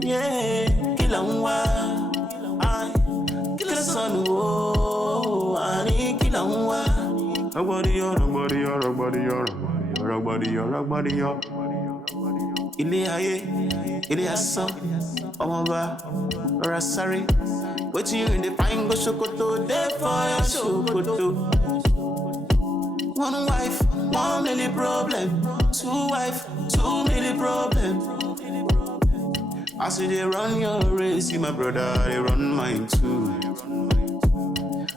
Yeah, kila nwa. Kila son wo. Ani kila nwa. Rogbodiyan. Ilé ayé, ilé asán, ọmọba, ọ̀rá sáré. Wetin you in the fine go Sokoto, there for your Sokoto. One wife, 1 million problem. 2 wife, 2 million problem. As you dey run your race, see my brother, they run mine too.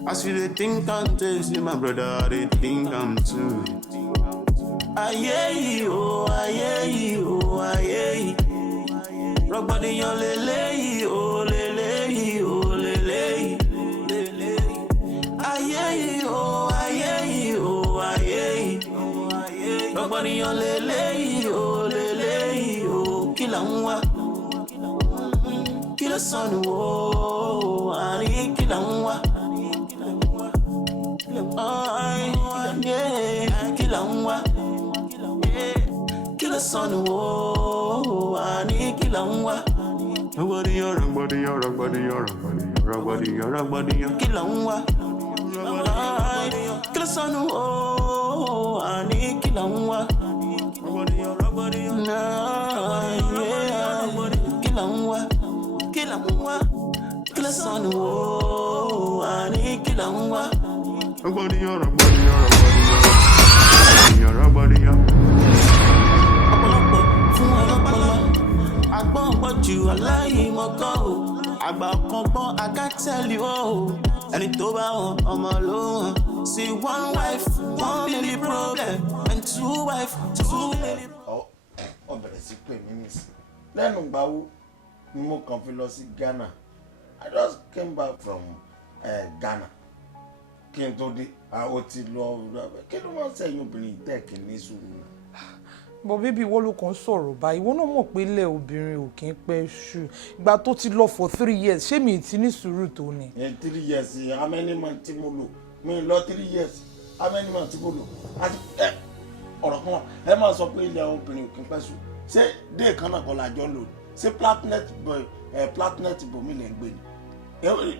As you dey think I'm taste, see my brother, they think I'm too. Aye, oh, aye, oh, aye. Rogbodiyan lele, oh, lele, oh, lele, lele. Aye, oh, aye, oh, aye. Rogbodiyan lele, oh, lele, oh. Kila nwa, kila son, oh, ani kila nwa. Ay, yeah, kila nwa. Kila son, oh, ani kila nwa. Rogbodiyan. Kila nwa. Kila son, oh, ani kila nwa. Yeah, kila nwa. Kila son, oh, ani kila nwa. Rogbodiyan. Agbọ́n pọ̀ jù aláìmọ̀kan o. Àgbà kan gbọ́n I can't tell you o. Ẹni tó bá wọn ọmọ ló hàn. See 1 wife, 1 million problem. And 2 wife, 2 million. Ó bẹ̀rẹ̀ sí pé mi nísìn. Lẹ́nu gbàwó ni mo kàn fi lọ sí Ghana. I just came back from Ghana. Kí n tó dé, ó ti lọ. Kí ló máa ń sẹ́yìn obìnrin tẹ́ẹ̀kì ní sùúrù? But baby, ìwọ ló kàn sọ̀rọ̀ báyìí. Ìwọ náà mọ̀ pé ilé obìnrin ò kí ń pẹ́ ṣú. Ìgbà tó ti lọ for 3 years, ṣé mi ti ní sùúrù tó ni? 3 years, how many months tí mo lò? Mi lọ 3 years, how many months tí mo lò? Àti ọ̀rọ̀ kan wà, ẹ máa sọ pé ilé obìnrin ò kí ń pẹ́ ṣú. Ṣé dé kan náà kọ́ la jọ ń lò? Ṣé platinum bomi lẹ̀ ń gbé ni?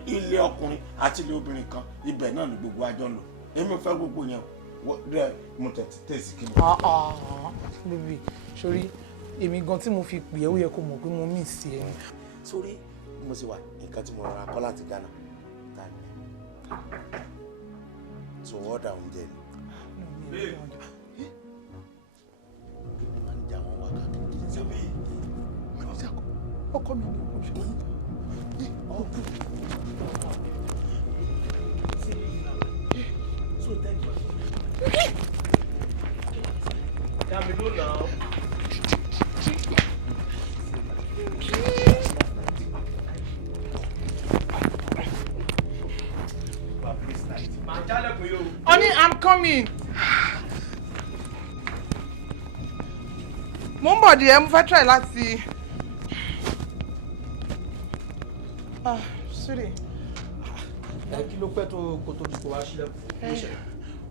Ilé ọkùnrin àti ilé obìnrin kan, ibẹ̀ náà ni gbogbo àjọ ń lò. Èmi fẹ́ gbogbo yẹn. Mo tẹ̀sí kí ni. Baby, sori èmi gan tí mo fi pè é ó yẹ kó mọ̀ pé mo miss ẹ ni. Sórí mo sì wà nǹkan tí mo rà kọ́ láti Ghana tani tó ọ̀dà oúnjẹ ni. Kí ni máa ń jà wọ́n wá káàkiri sábà yìí? Manager ọkọ mi ni mo ṣe. So thank you. Yeah, me know now. Honey, I'm coming. Mo ń bọ̀ díẹ̀, mo fẹ́ try láti. Sorry. Kí ló pẹ́ tó kó tó kó wá sílẹ̀ fún?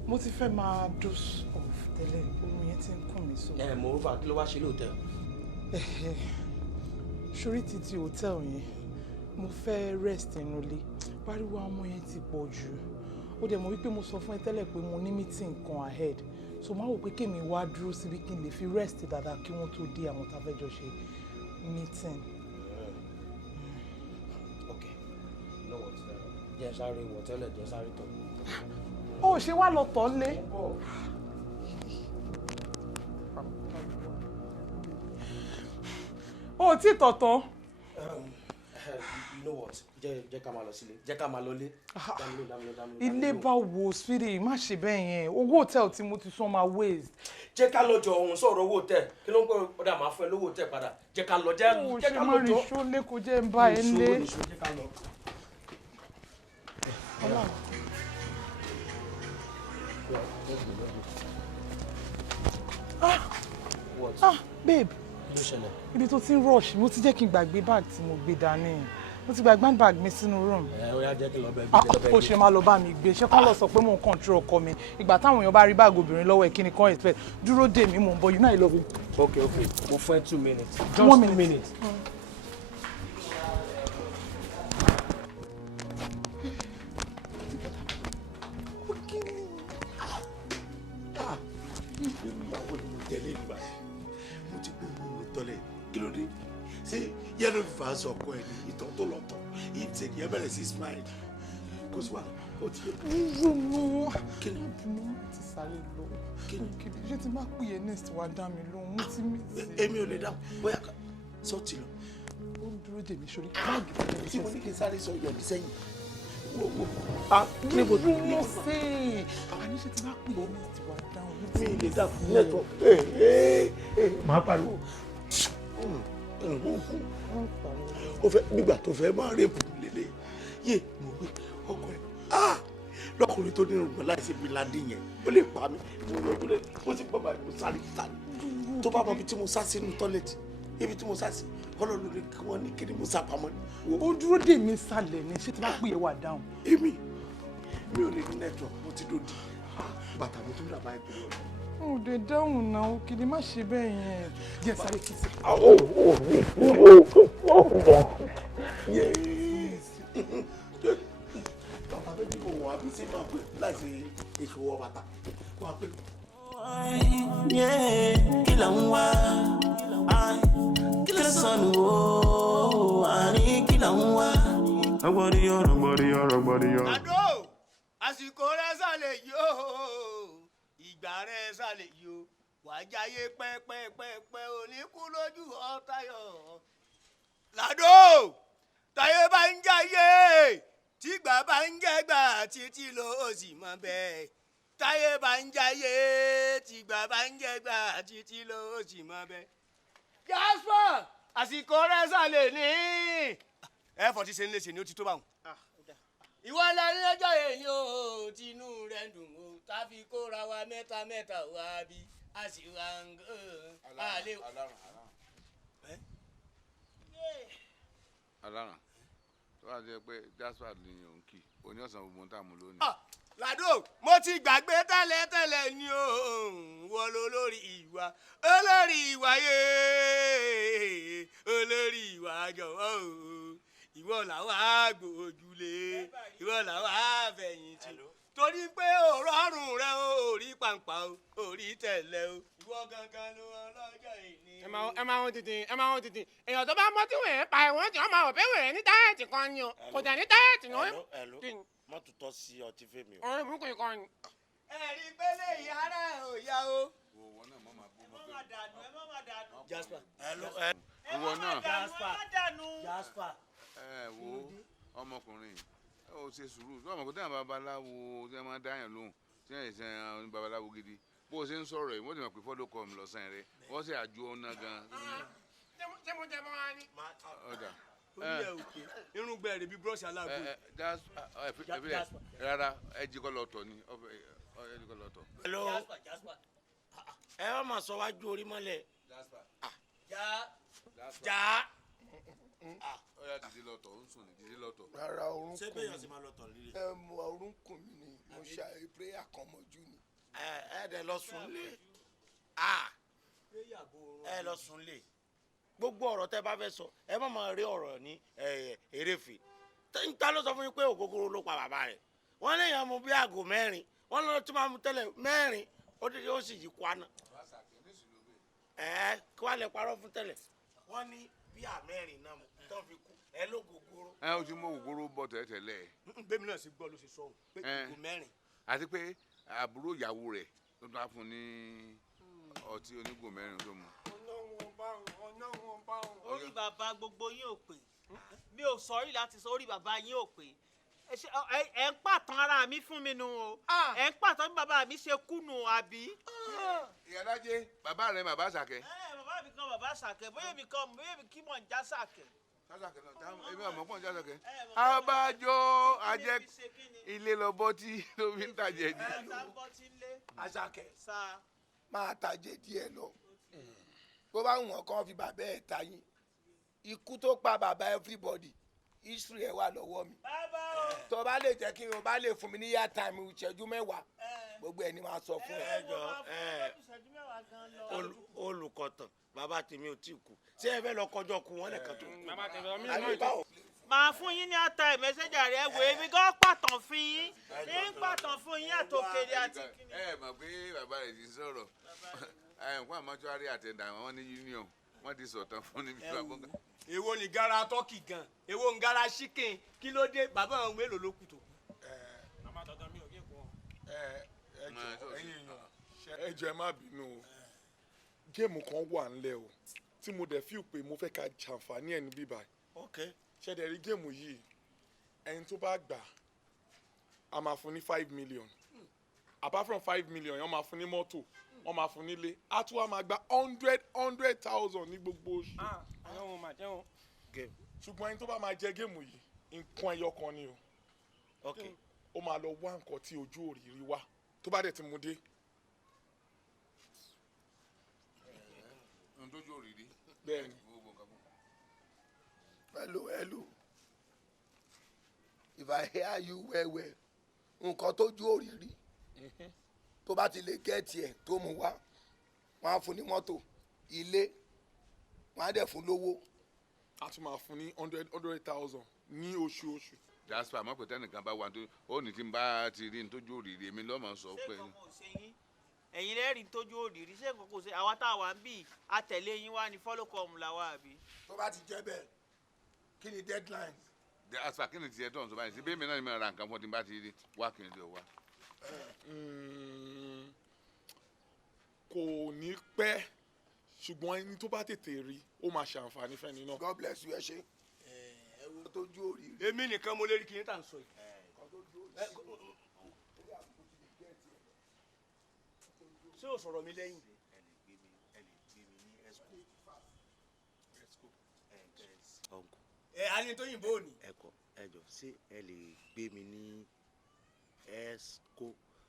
Mo ti fẹ́ máa dose off tẹ́lẹ̀, ohun yẹn ti ń kún mi so. Mo rúfà kí ló wá ṣe lóòótọ́? Sórí títí hòtẹ́ẹ̀lì yẹn, mo fẹ́ rest nínú ilé. Pariwo ọmọ yẹn ti pọ̀ jù. Ó dẹ̀ mọ̀ wípé mo sọ fún ẹ tẹ́lẹ̀ pé mo ní meeting kan ahead. So máa wò pé kémi wá dúró síbi kí n lè fi rest dáadáa kí wọ́n tó dé àwọn tá a fẹ́ jọ ṣe meeting. Okay. No what? Jẹ́ sáré wọ̀ tẹ́lẹ̀, jẹ́ sáré tọ̀. Ó ṣe wá lọ tọ̀ lé. Ó ti tọ̀ tán. You know what? Jẹ́ ká máa lọ sílé. Jẹ́ ká máa lọ lé. Ilé bá wo sweetie, má ṣe bẹ́ẹ̀ yẹn. Owó hotel tí mo ti san máa waste. Jẹ́ ká lọ jọ òun sọ̀rọ̀ owó tẹ̀. Kí ló ń pẹ́ ọ̀dà máa fún ẹ lówó tẹ̀ padà. Jẹ́ ká lọ jẹ́ ká lọ jọ. Ṣé máa rìn ṣó lé kó jẹ́ ń bá ẹ lé? Jẹ́ ká lọ. Babe. Ibi tó ti ń rush, mo ti jẹ́ kí n gbàgbé bag tí mo gbé dání. Mo ti gbàgbé bag mi sínú room. Ó yá jẹ́ kí lọ bẹ́ẹ̀. Ó ṣe máa lọ bá mi gbé. Ṣé kán lọ sọ pé mò ń control ọkọ mi. Ìgbà táwọn èèyàn bá rí bag obìnrin lọ́wọ́ ẹ̀ kí ni kán expect. Dúró dè mí mò ń bọ̀, you know I love you. Okay. Mo fún ẹ 2 minutes. Just 1 minute. yẹ́nù fífa sọ̀kọ ẹ̀ ní ìtàn tó lọ́tọ̀ ìtẹ̀kì ẹ bẹ̀rẹ̀ sí smile kò sí wà ó ti yẹ. ronú kí ni mo ti sáré lọ kí ni ṣé ti máa pè é next wá dá mi lóhùn mo ti mí sí. èmi ò lè dá bóyá sọ́ọ̀tì lọ. ó dúró dèmí sórí báàgì tí mo ní kí n sáré sọ yọ̀dí sẹ́yìn. níbo ló ṣe é àníṣe ti máa pè é next wá dáhùn mo ti mi mí lè dá sí. nẹ́tọ̀ máa pariwo. ó fẹ́ nígbà tó fẹ́ máa rẹ́pù lélẹ̀ yé mo gbé ọkọ ẹ̀ lọkùnrin tó nínú ìgbọ̀n láìsí mi ládé yẹn ó lè pa mí mo lọ́jọ́ lẹ́nu ó sì bọ́ báyìí mo sáré tó bá mọ ibi tí mo sá sínú tọ́lẹ̀tì ibi tí mo sá sí ọlọ́run ní kí wọ́n ní kí ni mo sá pamọ́ ni. ó dúró dè mí sálẹ̀ ni ṣé ti máa pè é wá dáhùn. èmi mi ò lè ní network mo ti dòdì bàtà mi tó ń dàbá ẹgbẹ́ rẹ̀. ó dé dáhùn náà Òkèlè má ṣe bẹ́ẹ̀ yẹn jẹ́ sáré kìí sí. bàbá méjì kò wọ́n àbí sí máa pè láti ìṣòwò bàtà wọ́n á pè. kí là ń wá kí lè sọnù o àní kí là ń wá. Rọ̀gbọ̀dìyàn rọ̀gbọ̀dìyàn rọ̀gbọ̀dìyàn. Àdó àsìkò rẹ̀ sálẹ̀ yìí o ìgbà rẹ̀ sálẹ̀ yìí o wàá jáyé pẹ́pẹ́pẹ́pẹ́ oníkú lójú ọ̀tayọ̀. Làdó táyé bá ń jáyé tìgbà bá ń jẹ́gbà títí ló sì mọ bẹ́ẹ̀. Táyé bá ń jáyé tìgbà bá ń jẹ́gbà títí ló sì mọ bẹ́ẹ̀. Jasper àsìkò rẹ̀ sálẹ̀ ní ẹ̀fọ́ ti ṣe ń léṣe ni ó ti tó báwọn. Ìwọ lẹ́ni lọ́jọ́ èyí o tinú rẹ̀ dùn o tàbí kóra wa mẹ́ta mẹ́ta wá bí a sì wá ń àlè. Alára tó wà jẹ́ pé Jasper ní òǹkì oní ọ̀sán gbogbo ń tà mú lónìí. Làdó mo ti gbàgbé tẹ́lẹ̀tẹ́lẹ̀ ni o wọ́n lọ lórí ìwà olórí ìwà yé olórí ìwà jọ̀wọ́ o ìwọ làwọn àgbòjúlé ìwọ làwọn àfẹ̀yìntì torí pé òrọ̀rùn rẹ ò rí pàǹpà ò rí tẹ̀lẹ̀ o ìwọ gangan ló ọlọ́jọ́ ìní. ẹ máa wọn tètè èèyàn tó bá mọ tí wèrè pa ẹ̀wọ̀n tí wọ́n máa wọ̀ pé wèrè ní táyẹ̀tì kan ni o kò dẹ̀ ní táyẹ̀tì náà. ẹ̀ló má tún tọ́ sí ọtí fèmí o. ọ̀rẹ́ burúkú ikọ̀ ni. ẹ̀rí pélé ìyá rẹ̀ ò yá o. Owó náà mọ́ máa bú mọ́ pé. Jasper. Owó náà. Jasper. Wo ọmọkùnrin ó ṣe sùúrù tó ọmọ kò tẹ́yàn babaláwo tí wọ́n máa dáyàn lóhùn tí wọ́n yẹ sẹ́yìn babaláwo gidi bó o ṣe ń sọ̀rọ̀ yìí wọ́n ti mọ̀ pé fọ́dọ̀ kọ́ mi lọ́sàn-án rẹ̀ wọ́n sì àjò ọ̀nà gan. ṣé mo jẹ mọ́ wa ni. ọ̀dà orí ẹ̀ òkè irun gbẹ̀rẹ̀ bíi búrọ́ọ̀ṣì aláàbò. rárá ẹjì kọ́ lọ tọ̀ ni ẹjì kọ́ lọ tọ̀. ẹ̀ló ẹ wá máa sọ wájú orí mọ́lẹ̀. já. ó yá dìde lọ́tọ̀ ó ń sùn ní dìde lọ́tọ̀. rárá orun ṣé kùn bẹ́ẹ̀ mí yàn sì máa lọ tọ̀ líle. orun kùn mí ni mo ṣe prayer kan mọ́jú ni. ẹ dẹ̀ lọ sùn lé ẹ lọ sùn lé gbogbo ọ̀rọ̀ tẹ́ bá fẹ́ sọ ẹ má máa rí ọ̀rọ̀ ní eréfì ta ló sọ fún yín pé ògógóró ló pa bàbá rẹ̀ wọ́n lè yàn mú bí aago mẹ́rin wọ́n lọ́ọ́ tí máa mú tẹ́lẹ̀ mẹ́rin ó sì yí kwana kí wàá lè parọ́ fún tẹ́lẹ̀ wọ́n ní bí àmẹ́rin náà mú tán fi kú ẹ ló gògóró. ó ti mú ògógóró bọ̀ tẹ́lẹ̀. bẹ́ẹ̀ mi náà sì gbọ́ ló ṣe sọ ọ́ pé aago mẹ́rin. àti pé àbúrò ìyàwó rẹ̀ ló tún á fún ní ọtí onígò mẹ́rin tó mu. orí bàbá gbogbo yín ò pé mi ò sọrí láti sọ orí bàbá yín ò pé ẹ ń pàtàn ara mi fún mi nù o ẹ ń pàtàn bí bàbá mi ṣe kú nù àbí. ìyálájẹ bàbá rẹ bàbá Àṣàkẹ́. bàbá mi kan bàbá Àṣàkẹ́ bóyá mi kí mọ̀ ń já Àṣàkẹ́. Àṣàkẹ́ náà èmi àmọ́ pọ̀ ń já Àṣàkẹ́. abájọ ajẹ́ ilé lọ bọ́ tí ló fi ń tàjẹ́ di. Àṣàkẹ́ máa tàjẹ́ díẹ̀ lọ bó bá wọn kàn fi bàbá ẹ̀ ta yín ikú tó pa bàbá everybody history ẹ̀ wà lọ́wọ́ mi tó bá lè jẹ́ kí n bá lè fún mi ní yá time ìṣẹ́jú 10 gbogbo ẹ̀ ni máa sọ fún ẹ. olùkọ́tàn bàbá tèmi ò tí kú ṣé ẹ fẹ́ lọ kọjọ́ ku wọn lẹ́ẹ̀kan tó kú. màá fún yín ní ata ìmẹ́sẹ̀jà rẹ̀ wò émi gan pàtàn fún yín ní pàtàn fún yín àtòkèlè àti kìnìún. ẹ mọ̀ pé bàbá rẹ̀ ti sọ̀rọ̀ nǹkan àmọ́túárì àtẹ̀dá wọn ní union wọ́n ti sọ̀tàn fún níbi bàbá kan. èwo ni gara tọ́kì gan èwo ń gara chicken kí ló dé bàbá àwọn mélòó ló kù tó kù. màmá dandan mi ò gé kú. ẹ jọ̀ọ́ ẹ má bínú o géèmù kan wà ńlẹ̀ o tí mo dẹ̀ fíù pé mo fẹ́ ká jàǹfààní ẹ̀ níbí báyìí. ṣẹ̀dẹ̀ rí géèmù yìí ẹni tó bá gbà á máa fún ní 5 million apart from 5 million wọ́n máa fún ní mọ́tò wọ́n máa fún nílé á tún wá máa gba 100,000 ní gbogbo oṣù. àwọn ohun máa jẹun. ṣùgbọ́n ẹni tó bá máa jẹ géèmù yìí nǹkan ẹyọ kan ni o ó máa lọ wá nǹkan tí ojú òrìrì wá tó bá dẹ̀ ti mú dé. tójú òrìrì. bẹ́ẹ̀ni. hello if I hear you well nǹkan tójú òrìrì tó bá ti lè gẹ́ẹ̀tì ẹ̀ tó mú wá wọ́n á fún ní mọ́tò ilé wọ́n á dẹ̀ fún lówó. a tún máa fún ní 100,000 ní oṣooṣù. jasper mọ̀ pé tẹ́nìkan bá wà tó ó ní tí n bá ti rí nítójú òrìrì èmi lọ́mọ sọ pé. ẹ̀yin lẹ́rìí tójú òrìrì ṣé kò kò ṣe àwa tá a wà ń bì àtẹ̀lé yín wá ní fọ́lọ́kọ̀ọ̀mù làwa àbí. tó bá ti jẹ́ bẹ́ẹ̀ kí ni deadline. jasper kí ni tiẹ̀ tó ń sọ báyìí sí bẹ́ẹ̀ mi náà ni mo ra nǹkan fún ọ tí n bá ti rí wá kí n lè wá. kò ní pẹ́ ṣùgbọ́n ẹni tó bá tètè rí ó máa ṣàǹfààní fẹ́ni náà. God bless you ẹ ṣe. ẹ wo tójú òrìrì. èmi nìkan mo lè rí kí n tà ń sọ yìí. ṣé o sọ̀rọ̀ mi lẹ́yìn. a ní tó yìnbó ni. ẹjọ ṣé ẹ lè gbé mi ní esco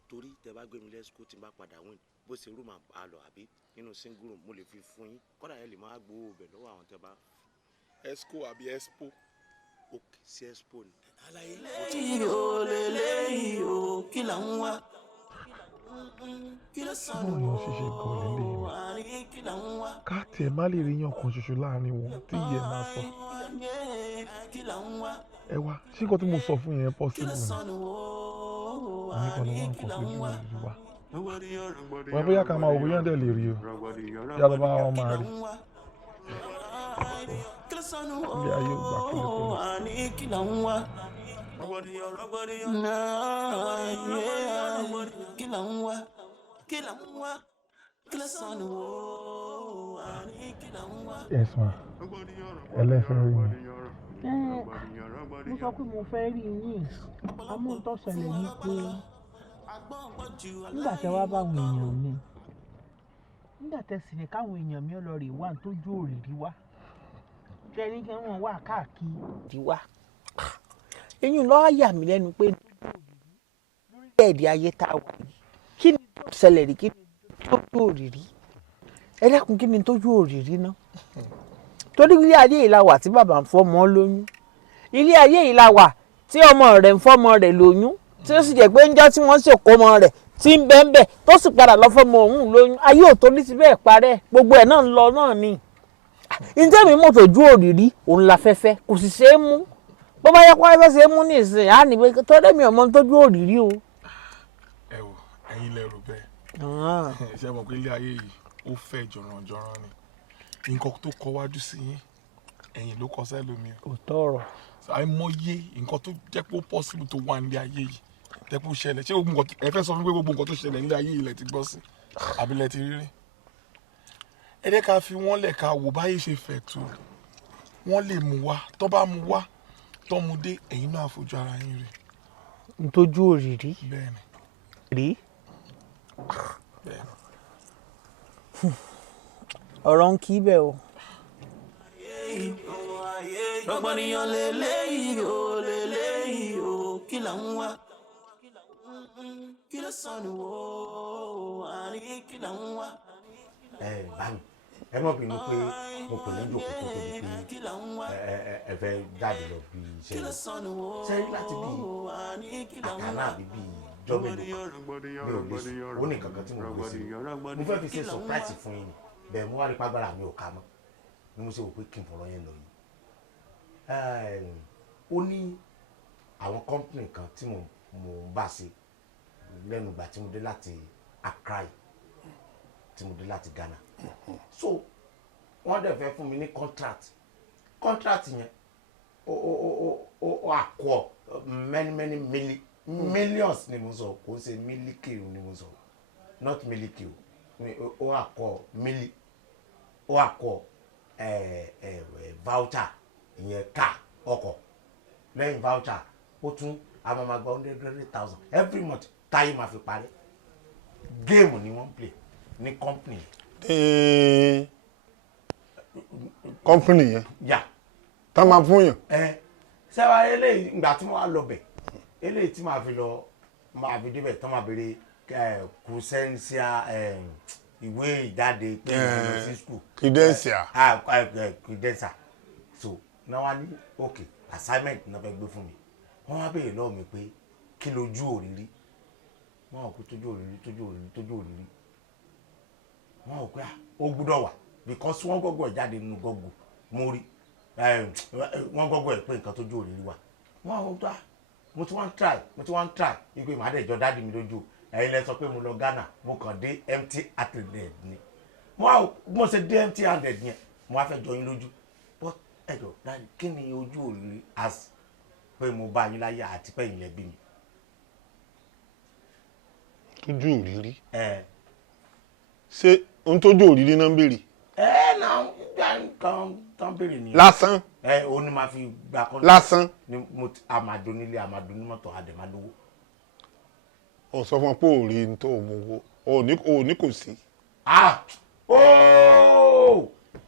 torí tẹ bá gbé mi lẹ́sco tí n bá padà win bó ṣe rúmà á lọ àbí nínú single room mo lè fi fún yín kọ́dà ẹ lè máa gbowó bẹ̀ lọ́wọ́ àwọn tẹ bá. esco àbí expo. òkè sí expo ni. lẹ́yìn o lẹ́yìn o kí là ń wá kí ló sọ ní o àní kí là ń wá. ká tiẹ̀ má lè rí yàn kan ṣoṣo láàrin wọn tí yẹ máa sọ. kí là ń wá. ẹ wá ṣé nǹkan tí mo sọ fún yẹn possible ni. àní kí là ń wá. wọ́n bóyá ká máa wò bóyá dẹ̀ lè rí o yá lọ bá wọn máa rí. ilé ayé ò gbà kúlẹ̀kúlẹ̀. àní kí là ń wá. kí là ń wá. kí là ń wá. kí ló sọnù o àní kí là ń wá. Yes ma ẹlẹ́fẹ̀ẹ́ rí mi. mo sọ pé mo fẹ́ rí yín amóhuntọ́sẹ̀lẹ̀ ní pé nígbà tẹ wá báwọn èèyàn mi nígbà tẹ sì ní káwọn èèyàn mi lọ rè wá tójú òrìrì wá tẹ ní kí wọ́n wá káàkiri wá eyín lọ́ọ́ yà mí lẹ́nu pé lórílẹ̀‐èdè ayé tá a wà yìí kí ni tó ṣẹlẹ̀ rí kí ni tójú òrìrì ẹ dákun kí ni tójú òrìrì náà torí ilé ayé yìí la wà tí bàbá ń fọmọ lóyún ilé ayé yìí la wà tí ọmọ rẹ̀ ń fọmọ rẹ̀ lóyún tí ó sì jẹ́ pé ńjọ́ tí wọ́n ṣèkó ọmọ rẹ̀ tí ń bẹ́ẹ̀ tó sì padà lọ fọmọ òun lóyún ayé ò tó ní ti bẹ́ẹ̀ parẹ́ gbogbo ẹ̀ náà ń lọ náà ni ǹjẹ́ mi mọ̀ tójú òrìrì òun la fẹ́fẹ́ kò sì ṣe é mú bó bá yẹ kó ẹ fẹ́ ṣe é mú ní ìsìn á ní pé tọ́lẹ́ mi ọmọ tójú òrìrì o. ẹ wò ẹ̀yin lẹ rò bẹ́ẹ̀ ṣe mọ̀ pé ilé ayé yìí ó fẹ́ jọ̀rọ̀jọ̀rọ̀ ni nǹkan tó kọ wájú sí yín ẹ̀yin ló kọ sẹ́lómi. kò tọrọ. àìmọye nǹkan tó jẹ́ pé ó possible tó wà nílé ayé yìí tẹ́kù ṣẹlẹ̀ ṣé gbogbo nǹkan ẹ fẹ́ sọ fún pé gbogbo nǹkan tó ṣẹlẹ̀ nílé ayé yìí lẹ ti gbọ́ sí àbí lẹ ti rí rí. ẹ jẹ́ ká fi wọ́n lẹ̀ ká wò báyìí ṣe fẹ̀ tó wọ́n lè mú wá tó bá mú wá tó mú dé ẹ̀yin náà fojú ara yín rí. ntójú òrìrì. bẹ́ẹ̀ni. rí. bẹ́ẹ̀ni. ọ̀rọ̀ ń kí bẹ́ẹ̀ o. rọ̀gbọ̀dìyàn lélẹ́yìí o lélẹ́yìí o kí là ń wá. kí ló sọnù o àní kí là ń wá. báyìí ẹ mọ̀ bínú pé mo pè ní ìjòkó tó tóbi pé ẹ fẹ́ jáde lọ bí iṣẹ́ lọ sẹ́yìn láti bí àkàrà àbí bí ìjọba ìlú mi ò lè sùn ó ní kankan tí mo gbé sí mo fẹ́ fi ṣe surprise fún yín bẹ́ẹ̀ mo wá rí pàgbára mi ò ká mọ́ ni mo ṣe wò pé kí n fọ̀rọ̀ yẹn lọ yìí ó ní àwọn company kan tí mo ń bá ṣe lẹ́nu ìgbà tí mo dé láti Accra tí mo dé láti Ghana so wọ́n dẹ̀ fẹ́ fún mi ní contract contract yẹn ó àkọ́ many millions ni mo sọ kò ṣe mílíkì ni mo sọ not mílíkì ó àkọ́ ó àkọ́ voucher ìyẹn ká ọkọ̀ lẹ́yìn voucher ó tún amamagba 100,000 every month táyé máa fi parí game ni wọ́n play ní company. Company yẹn. Yeah. Tá máa fún yàn. Sẹ́wà eléyìí ìgbà tí mo wá lọ bẹ̀ eléyìí tí màá fi débẹ̀ tán máa béèrè kùsẹ́ńsíà ìwé ìjáde pé mo lọ sí school. Credential. Credential. So náà wá ní okay assignment náà fẹ́ gbé fún mi wọ́n wá béèrè lọ́wọ́ mi pé kí lójú òrírí wọ́n ò kó tójú òrírí wọ́n ò pé ó gbúdọ̀ wà because wọ́n gọ́gọ́ ìjáde nínú gọ́gọ́ mo rí wọ́n gọ́gọ́ ẹ̀ pé nǹkan tójú òrírí wà wọ́n ò gbà mo ti wá ń try ìpè màá dẹ̀ jọ dáàdì mi lójú ẹ̀yin lẹ sọ pé mo lọ Ghana mo kàn dé empty handed ni mo ṣe dé empty handed yẹn mo wá fẹ́ jọ yín lójú but ẹ̀jọ̀ dáàdì kí ni ojú òrírí as pé mo bá yín láyé àti pé ìyẹn bí mi. Tójú òrírí. Ṣé ohun tójú òrírí náà ń béèrè. Náà tán béèrè ni. Lásán. Ó ní máa fi gba kọ́ńtà. Lásán. Ni mo àmàdó nílé àmàdó ní mọ́tò àdèmàdówó. Ó sọ fún ọ pé ò rí ní tó mú owó ò ní kò sí.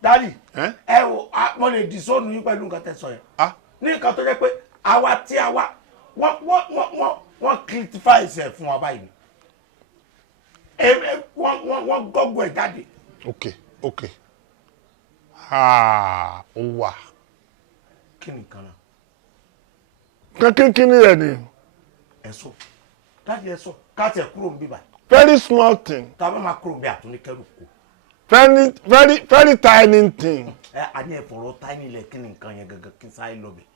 Dádì wo mo lè dì sóònù yín pẹ̀lú nǹkan tẹ́ sọ yẹn. Ní nǹkan tó jẹ́ pé àwa tí wọ́n criticize ẹ̀ fún wa báyìí wọ́n gọ́gọ́ ẹ̀ jáde. Okay. Ó wà. Kí ni kan náà? Kíni rẹ̀ ni? Ẹ̀sọ́ dájú ẹ̀sọ́ káàtì ẹ̀ kúrò ń bíbà. Very small thing. Tá a bá máa kúrò ń bí àtúnikẹ́rù kù. Very tiny thing. A ní ẹ̀fọ̀rọ̀ tiny lẹ̀ kí ni nǹkan yẹn gangan kí n sáré lọ bẹ̀.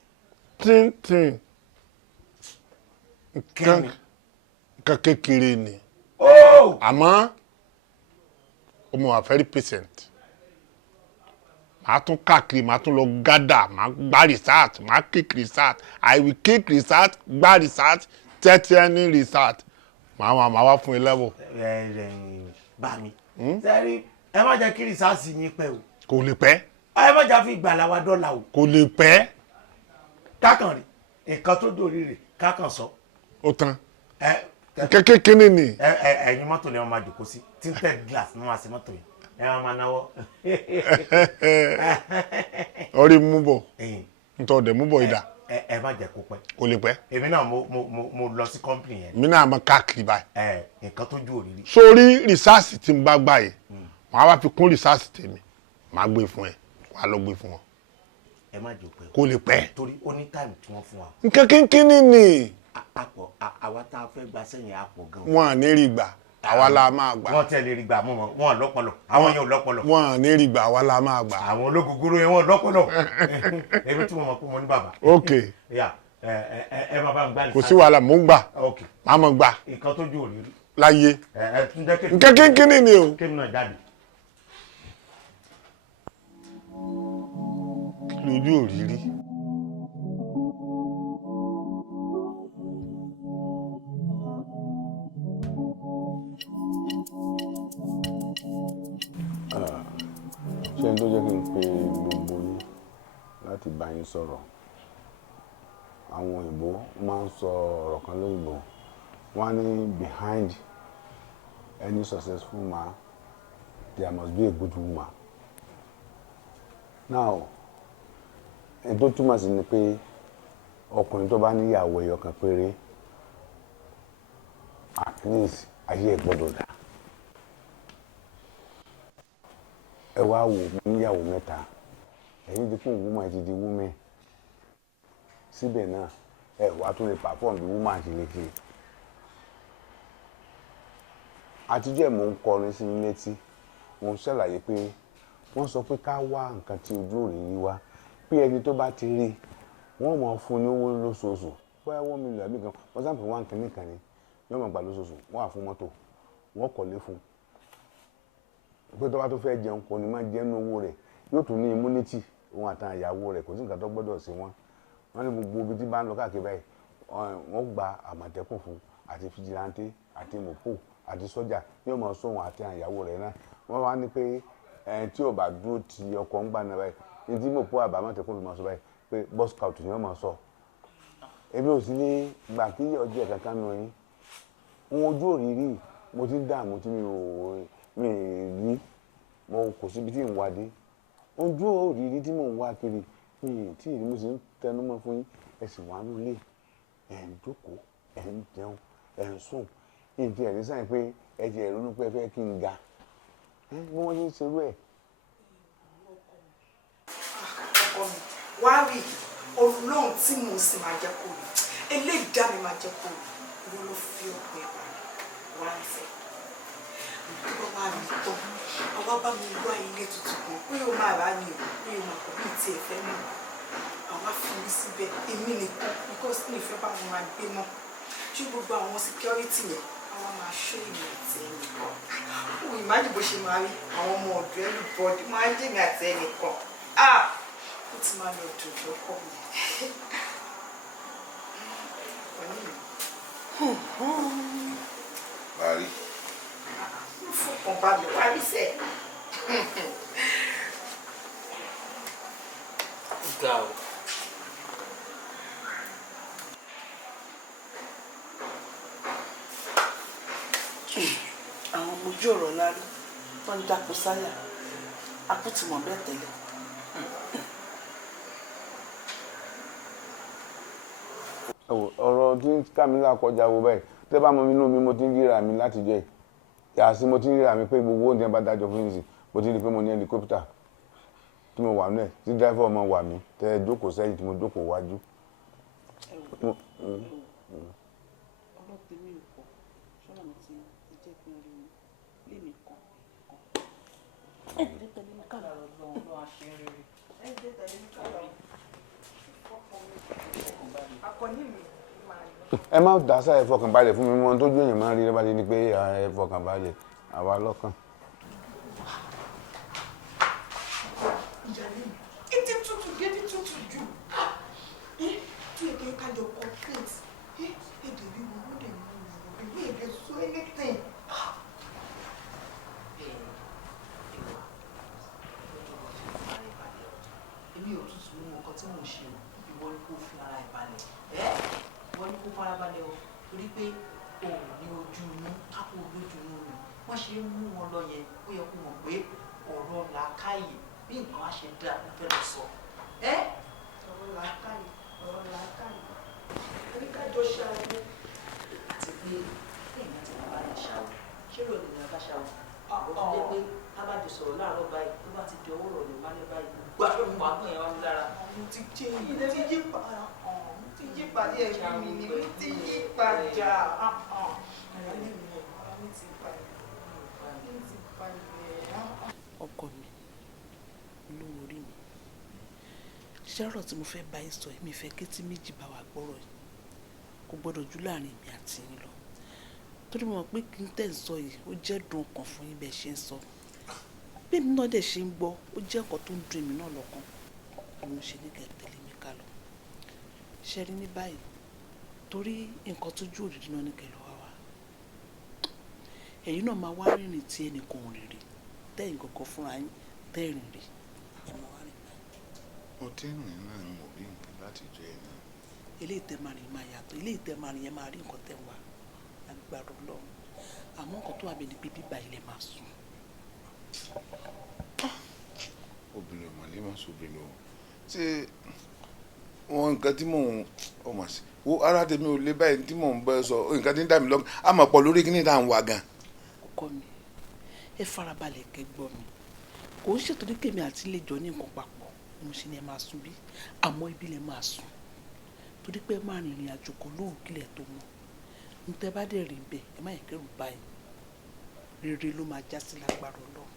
Tin. Nǹkan kékeré ni. Àmọ́ ó mọ̀ wá very patient. Màá tún káàkiri, màá tún lọ gádà, màá gbá research, màá kick research. I will kick research, gbá research, any research. Màá wá fún level. Bá mi. Sẹ́rí ẹ má jẹ́ kí research yín pẹ́ o. Kò lè pẹ́. Ẹ má jà fi ìgbàlà wa dọ́là o. Kò lè pẹ́. Kákan rí nǹkan tó dòrí rè kákan sọ. Ó tán. Kékeré ni. Ẹ̀yin mọ́tò ni wọ́n máa jòkó sí tinted glass ní wọ́n á sí mọ́tò yìí ẹ máa náwó. Orí mú bọ̀ ntọ́ dẹ̀ mú bọ̀ ìdá. Ẹ má jẹ́ kó pẹ́. Kò lè pẹ́. Èmi náà mo lọ sí company yẹn. Èmi náà máa káàkiri báyìí. Nǹkan tó ju òrìrì. Sórí rìsáàsì tí n bá gbà yìí màá wá fi kún rìsáàsì tèmi màá gbé fún ẹ wàá lọ gbé fún wọn. Ẹ má jò pẹ́. Kò lè pẹ́. Torí ó ní táìmù tí wọ́n fún wa. Kíni ni. Àpọ̀ àwa tá a fẹ́ gba sẹ́yìn àpọ̀ gan. Wọn à ní rí gbà àwa la máa gbà. Wọ́n tẹ̀lé rí gbà mọ́ wọn lọ́pọlọ àwọn yẹn ò lọ́pọlọ. Wọn à ní rí gbà àwa la máa gbà. Àwọn ológogoro yẹn wọ́n lọ́pọlọ. Èmi tí mo mọ̀ pé mo ní bàbá. Ok. Ẹ máa bá ń gbá ní. Kò sí wàhálà mò ń gbà. Ok. Màá mọ̀ gbà. Nǹkan tó ju òrìrì. Láyé. Tún jẹ́ kékeré. Kíni ni o. Kémi náà jáde. Lójú òrìrì. Ṣé n tó jẹ́ kí n pe gbogbo yín láti bá yín sọ̀rọ̀ àwọn òyìnbó máa ń sọ ọ̀rọ̀ kan lóyìnbó wọ́n ní behind any successful man there must be a good woman. Now èyí tó túmọ̀ sí ni pé ọkùnrin tó bá níyàwó ẹyọ kan péré at least ayé ẹ̀ gbọ́dọ̀ dá. Ẹ wá wò níyàwó mẹ́ta ẹ̀yin ti fún woman ti di woman síbẹ̀ náà ẹ wá tún lè perform bí woman ti lè ṣe. Àtijọ́ ẹ̀ mò ń kọrin sí ní létí mo ń ṣàlàyé pé wọ́n sọ pé ká wá nǹkan tí ojú òrìrì wá pé ẹni tó bá ti rí wọ́n mọ̀ fún ní owó lóṣooṣù bóyá 1 million àbí kan for example wọ́n kìíní kan ní yóò mọ̀ gbà lóṣooṣù wọ́n wà fún mọ́tò wọ́n kọ̀lé fún pé tó bá tó fẹ́ jẹun kò ní máa jẹ́ nínú owó rẹ̀ yóò tún ní immunity òun àtàn ìyàwó rẹ̀ kò sí nǹkan tó gbọ́dọ̀ sí wọn wọ́n ní gbogbo ibi tí bá ń lọ káàkiri báyìí wọ́n gba àmọ̀tẹ́kùn fún àti fìjìláńtì àti mọ̀pò àti sọ́jà yóò máa sọ òun àti ìyàwó rẹ̀ náà wọ́n wá ní pé tí ò bá dúró ti ọkọ̀ ń gbà náà báyìí ní tí mọ̀pò àbámọ̀tẹ́kùn fi máa sọ báyìí pé boy scout ni wọ́n máa sọ èmi ò sí ní gbà kí ọjọ́ ẹ̀ kankan nù yín ohun ojú òrìrì mo ti ń dààmú tí mi rí mo kò síbi tí ń wá dé ojú òrìrì tí mò ń wá kiri mi tí ìrí mo sì ń tẹnu mọ́ fún yín ẹ sì wá nílé ẹ̀ ń jókòó ẹ̀ ń jẹun ẹ̀ ń sùn ìdí ẹ̀ ní sáyẹn pé ẹ jẹ́ ìrònú pé ẹ fẹ́ kí n ga bí wọ́n ṣe ń ṣerú ẹ̀. ọkọ mi wá rí olóhùn tí mo sì máa jẹ́ kó rí eléyìí mi máa jẹ́ kó rí ìwọ ló fi ọkọ ẹ̀ wá ìfẹ́ ìgbọ́ wá rí tọ́ àwa bá mi wá ilé tuntun kan pé o máa rà ní o pé o máa kọ̀ bí ti ẹ̀fẹ́ mọ̀ àwa fi mí síbẹ̀ èmi nìkan because ní ìfẹ́ bá wọn máa gbé mọ́ ṣé gbogbo àwọn security yẹn àwa máa ṣó ìmọ̀ àti ẹnìkan ó ìmájì bó ṣe máa rí àwọn ọmọ ọ̀dọ́ ẹlú bọ́ọ̀dù máa ń jẹ́mi àti ẹnìkan ó ti máa lọ dòdò ọkọ mi. Bari. Fọkàn balẹ̀ wá rí sẹ́. Ga o. Àwọn ọmọ ojú ọ̀rọ̀ lárí wọ́n ń dákú sáyà akútùmọ̀ bẹ́ẹ̀ tẹ́lẹ̀. ọ̀rọ̀ tí Kámílà kọjá wo báyìí tẹ́ bá mọ inú mi mo ti ń ríra mi láti jẹ́ yàtí mo ti ń ríra mi pé gbogbo oúnjẹ bá dájọ́ fún yìí mo ti rí i pé mo ní helicopter tí mo wà náà tí driver ọmọ wà mí tẹ́ ẹ jókòó sẹ́yìn tí mo jókòó wájú. ẹ má dá sáà ẹ fọkàn balẹ̀ fún mi wọn tójú èèyàn máa ń rí lẹ́bàá ní pé ẹ fọkàn balẹ̀ àwa lọ́kàn. Ètí tútù gẹ́gẹ́ tútù jù tí èdè kájọ complete èdè rí wọn ó dẹ̀ mú wọn ìwé èdè so anything. Èmi ò tútù mú ọkọ tí mò ń ṣe o ìwọ ni kò fi ara ẹ̀ balẹ̀ wọ́n ní kó farabalẹ̀ o torí pé o ò ní ojú inú kápò lójú inú rẹ̀ wọ́n ṣe ń mú wọn lọ yẹn ó yẹ kó mọ̀ pé ọ̀rọ̀ làákàyè bí nǹkan á ṣe dá ló fẹ́ lọ sọ. ọ̀rọ̀ làákàyè oníkájọ ṣáájú àti pé lẹ́yìn àti bàbá rẹ̀ ṣáájú ṣé ló lè ní abá ṣáájú ó ti jẹ́ pé tábàjọ sọ̀rọ̀ láàárọ̀ báyìí tó bá ti di ọwọ́ rọ̀ lè wálé báyìí gbàgbé mu àgbọ̀n yẹn wá ní lára. mo ti jẹ́ ilé ti yí padà ti yí padà ẹ̀mí mi ni mo ti yí padà. ọkọ mi olówó orí mi ṣé ọ̀rọ̀ tí mo fẹ́ bá yín sọ èmi fẹ́ kétí méjì bá wa gbọ́rọ̀ yìí kò gbọ́dọ̀ jù láàrin èmi àti yín lọ torí mo mọ̀ pé kí n tẹ̀ ń sọ yìí ó jẹ́ dùn ọkàn fún yín bẹ́ẹ̀ ṣe ń sọ bí èmi náà dẹ̀ ṣe ń gbọ́ ó jẹ́ nǹkan tó ń dùn èmi náà lọ́kàn bí mo ṣe ní kẹ́ tẹ̀lé mi ká lọ ṣe rí ní báyìí torí nǹkan tójú òrìrì náà ní kẹ́ lọ wá wá ẹ̀yin náà máa wá rìnrìn tí ẹnìkan ò rìn rí tẹ́yìn kankan fúnra yín tẹ́rìn rí ẹ máa wá rìn báyìí. mo ti ń rìn náà mo rí nǹkan láti jẹ ẹ náà. eléyìí tẹ́ máa rìn máa yàtọ̀ eléyìí tẹ́ máa rìn yẹn máa rí nǹkan tẹ́ wà agbára Ọlọ́run àmọ́ nǹkan tó wà bẹ́ẹ̀ ni pé bíbá ilẹ̀ máa sùn. obìnrin ọmọlẹ́ máa sobìnrin o ṣé wọn nǹkan tí mò ń ọmọ sí wo ara tèmi ò lé báyìí tí mò ń bẹ sọ nǹkan tí ń dà mí lọ́kàn á mọ̀ pọ̀ lórí kíní tá à ń wá gan. ọkọ mi ẹ farabalẹ̀ kẹ́ gbọ́ mi kò ń ṣètò ní kèmí àti ilé ìjọ ní nǹkan papọ̀ mo ṣe ni ẹ máa sùn bí àmọ́ ibi lẹ máa sùn torí pé ẹ máa rìnrìn àjò kan lóhùn kílẹ̀ tó mọ́ n tẹ́ bá dẹ̀ rìn bẹ́ẹ̀ ẹ má yẹ kẹ́rù báyìí rere ló máa já sí lágbára Ọlọ́run.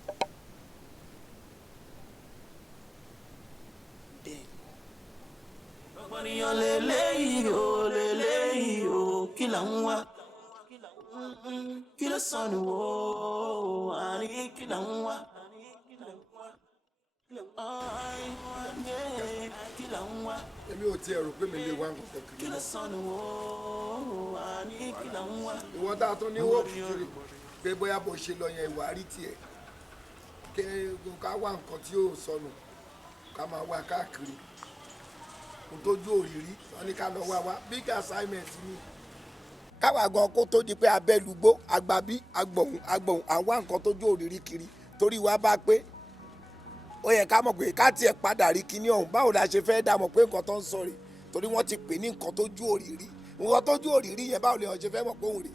Ọgbọ́nìyàn lélẹ́yìí o kí là ń wá kí ló sọnù o àní kí là ń wá. èmi ò tiẹ̀ rò pé mi lè wá nǹkan kiri. ìwọ́n tá a tún ní wọ́ọ̀kì kiri pé bóyá bó ṣe lọ yẹn ìwà rí tiẹ̀ ká wá nǹkan tí yóò sọnù ká máa wá káàkiri kò tójú òrìrí wọn ní ká lọ wá big assignment ni. káwa gan kó tó di pé abẹ́lugbó agbábí agbọ̀hún àwa nǹkan tójú òrìrí kiri torí wa bá pé ó yẹ ká mọ̀ pé ká tiẹ̀ padà rí kíní ọ̀hún báwo la ṣe fẹ́ dá mọ̀ pé nǹkan tó ń sọ rè torí wọ́n ti pè ní nǹkan tójú òrìrí nǹkan tójú òrìrí yẹn báwo lè hàn ṣe fẹ́ mọ̀ pé òun rè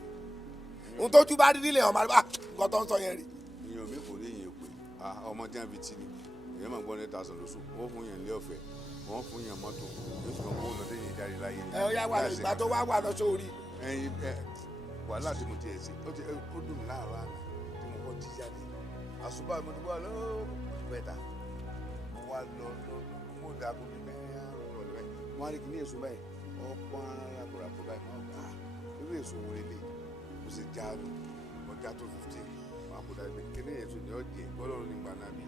ohun tójú bá rí nílẹ̀ hàn máa bá nǹkan tó ń sọ yẹn rè. èèyàn mi kò rí èèyàn pé ọmọ tí wọn fi ti ni èèyàn máa gbọ́ ní tàṣán lóṣù wọ́n fún yàn lé ọ̀fẹ́ wọ́n fún yàn mọ́tò yóò sì mọ̀ kó lọ sí yẹn jáde láyé. ẹ ó yá wà ìgbà tó wá wà lọ́sọ̀ orí. ẹyin wàhálà tí mo ti ẹ̀ sí ó dùn mí láàárọ̀ àná tí mo kọ́ jí jáde àṣùbà mi nígbà lọ́wọ́ bẹ́ẹ̀ta mo wá lọ mo dà kó mi mẹ́rin àárọ̀ ọ̀lẹ́ wọn á rí kíní èso báyìí ọ̀pọ̀ ara àkùràkù báyìí wọn gbà irú èso wo lélẹ̀ mo sì já lọ ọjà tó 15 wọn kò dàbí kíní èso ní ọ̀dì gbọ́dọ̀ ní gbàná mi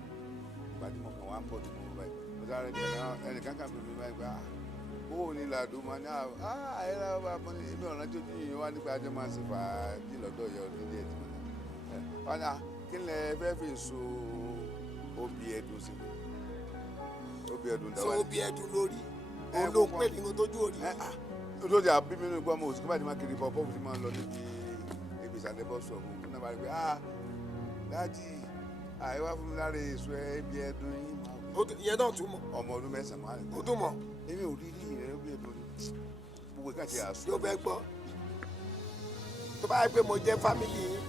ìgbà tí mo kàn wá ń bọ̀ tó mo báyìí mo sáré ẹnìkan kà mí báyìí gbà ó ní làdó máa ní àìrá bá mọ ní ibi ọ̀ràn tó yìnyín wá nípa ajọ́ máa ń ṣe fàájì lọ́dọ̀ ìyá onílé ẹ̀dì mọ́ná wọn ni kí lẹ fẹ́ fi so obì ẹ̀dùn sí obì ẹ̀dùn dáwà ní. so obì ẹ̀dùn lórí òun ló ń pè ní ojú òrí. tó ti àbí mi nínú ìgbọ́ ọmọ òsì bá ti máa kiri pọ̀ pọ́ọ̀fù tí máa ń lọ níbi ìsàlẹ̀ bọ́sọ̀ ọ̀hún náà bá rí pé dájì àìwá fún mi lára èso ẹbí ẹ̀dùn yín. ìyẹn náà tún mọ̀. ọmọ ọdún mẹ́sàn-án ó tún mọ̀. èmi ò rí rí ìrẹ́ bí ẹ̀dùn gbogbo ìka ti àṣù. yóò fẹ́ gbọ́ tó bá yẹ pé mo jẹ́ fámìlì yín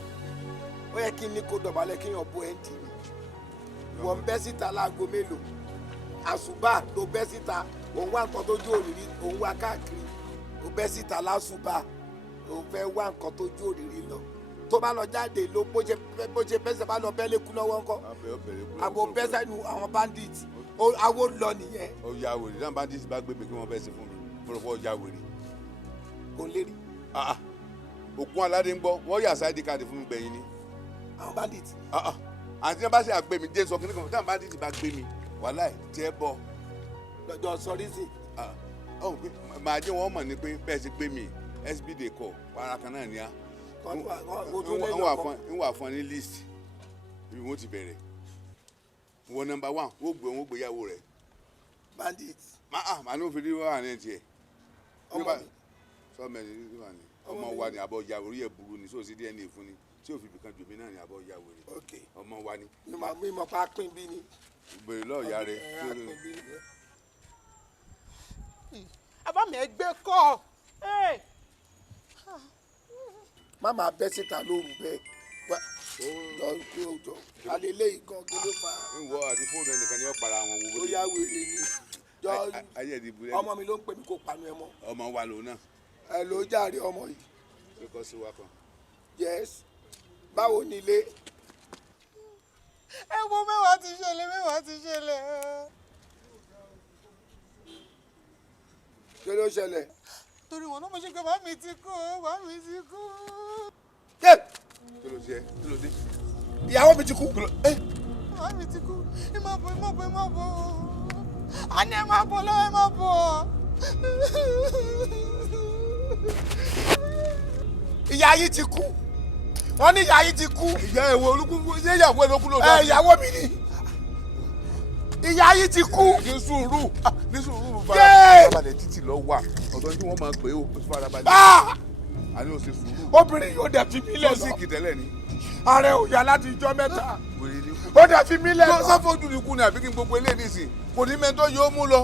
ó yẹ kí n ní kó dọ̀bálẹ̀ kí n yàn bó ẹ̀ ń tì mí wọ́n ń bẹ́ síta láago mélòó àṣùbà tó bẹ́ síta òun wá nǹkan tójú òrìrí òun wá káàkiri ó bẹ́ síta lásùbà òun fẹ́ wá nǹkan tójú òrìrí lọ tó bá lọ jáde ló bó ṣe bẹ́sẹ̀ bá lọ bẹ́ẹ̀ lékú lọ́wọ́ ńkọ́ àbò bẹ́sẹ̀ nu àwọn bandits awo lọ nìyẹn. ó ya wèrè náà bandits bá gbé mi kí wọ́n bẹ́ẹ̀ sí fún mi mo rò pé ó ya wèrè. kò lè rí. ògùn aládé ń gbọ́ wọ́n yà sáìdì káàdì fún mi gbẹ̀yìn ni. àwọn bandits. àti ní bá ṣe àgbẹ̀ mi jẹ́ sọ kí ní kan táwọn bandits bá gbé mi wàhálà ẹ̀ tiẹ̀ bọ̀. lọ́jọ́ sọrí sí. màá jẹ́ wọ́n mọ̀ ní pé bẹ́ẹ̀ ṣe gbé mi SBD kọ̀ para kan náà ni a. ń wà fún ọ ní list ibi wọn ti bẹ̀rẹ̀ wọ nọ́mbà 1 wọ́n gbé wọn gbéyàwó rẹ̀. bandits. màá ní òfin wà ní tiẹ̀. ọmọ wa ni àbọ̀ ya orí ẹ̀ burú ni sóòsì DNA fún ni tí òfin ibìkan jòmí náà ni àbọ̀ ya wèrè. ọmọ wa ni. mi mọ̀ pa pín bí ni. gbèrè lọ́ọ̀yà rẹ̀. àbá mi ẹgbẹ́ kọ́ má máa bẹ́ síta lóru bẹ́ẹ̀ lọ pé òjò alẹ́lẹ́ ìkan kí ló fà á. ń wọ àti fóònù ẹnìkan ni ó para àwọn wo. ó yá wèrè ni ọmọ mi ló ń pè mí kó panu ẹ mọ́. ọmọ wa lòun náà. ẹ ló jàre ọmọ yìí. ṣé kò sí wa kan. yes báwo ni ilé. ẹ wo mẹ́wàá ti ṣẹlẹ̀. kí ló ṣẹlẹ̀. torí wọn náà mo ṣe pé màmí ti kú. kí ló ṣe kí ló dé. ìyàwó mi ti kú. màmí ti kú ẹ má bọ̀. àní ẹ má bọ̀ lọ́wọ́ ẹ má bọ̀. ìyá yìí ti kú wọ́n ní ìyá yìí ti kú. ìyá ẹ̀wọ̀ olúkúkú ṣé ìyàwó ẹ̀ ló kú lóòótọ́. ìyàwó mi ni ìyá yìí ti kú. ní sùúrù farabalẹ̀ títì lọ wà ọ̀dọ́ tí wọ́n máa pè é o farabalẹ̀. àní o ṣe sùúrù. obìnrin yóò dẹ̀ fi mí lẹ̀ lọ. tó sì kìtẹ́lẹ̀ ni. ààrẹ ò yá láti ijọ́ mẹ́ta. ó dẹ̀ fi mí lẹ̀ lọ. sáfọ́jú ni kú ni àbí kí n gbogbo eléyìí nìsín kò ní mẹ́tọ́ yóò mú lọ.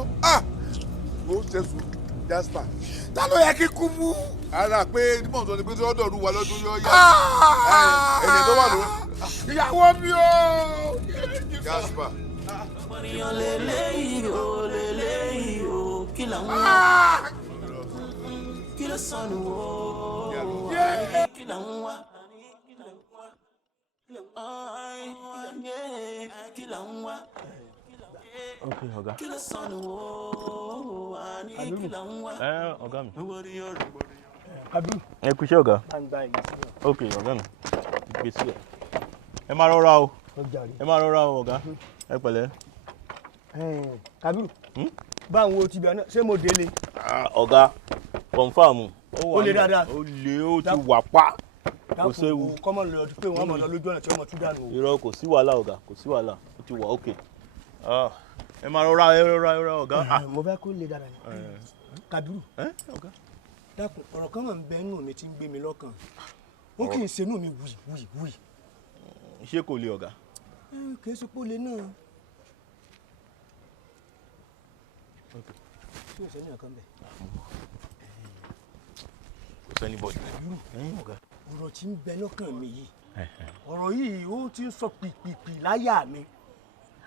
ó ṣe sùúrù Jasper. ta ló yẹ kí kú mú. ara pé nígbà tó ní pé tí wọ́n dọ̀rù wa lọ́dún yóò yá. ẹ̀yẹ tó wà ló. ìyàwó mi o. Jasper. ènìyàn lélẹ́yìí o kí là ń wá kí ló sọnù o kí là ń wá kí là ń wá Okay, ọ̀gá. kí ló sọnù o kí là ń wá. Ọ̀gá mi. Adu. Ẹ kú iṣẹ́ ọ̀gá. Okay, ọ̀gá mi. Gbèsè ẹ̀. Ẹ máa rọra o. Ẹ máa rọra o ọ̀gá. Ẹ pẹ̀lẹ́. Kabiru báwo ti bẹ̀ náà ṣé mo délé. ọ̀gá confam ó lè dáadáa. ó lè ó ti wà pa kò séwu. kọ́mọ̀ lọ pé wọ́n mọ̀ lọ lójú ọ̀nà tí wọ́n mọ̀ tún dànù. irọ́ kò sí wàhálà ọ̀gá kò sí wàhálà ó ti wà ókè. ẹ máa rọra ọ̀gá. mo fẹ́ kó lè dáadáa ni. Kabiru dákun ọ̀rọ̀ kan máa ń bẹ inú mi tí ń gbé mi lọ́kàn ó kì í ṣe inú mi wùyì. ṣé kò lè ọ̀gá. kì í ṣe pé ó lè náà. ṣé o ṣe ní ọ̀kan bẹ̀. kò sẹ́ni bọ́ọ̀dù. ọ̀rọ̀ tí ń bẹ lọ́kàn mi yìí ọ̀rọ̀ yìí ó ti ń sọ pìpìpì láyà mi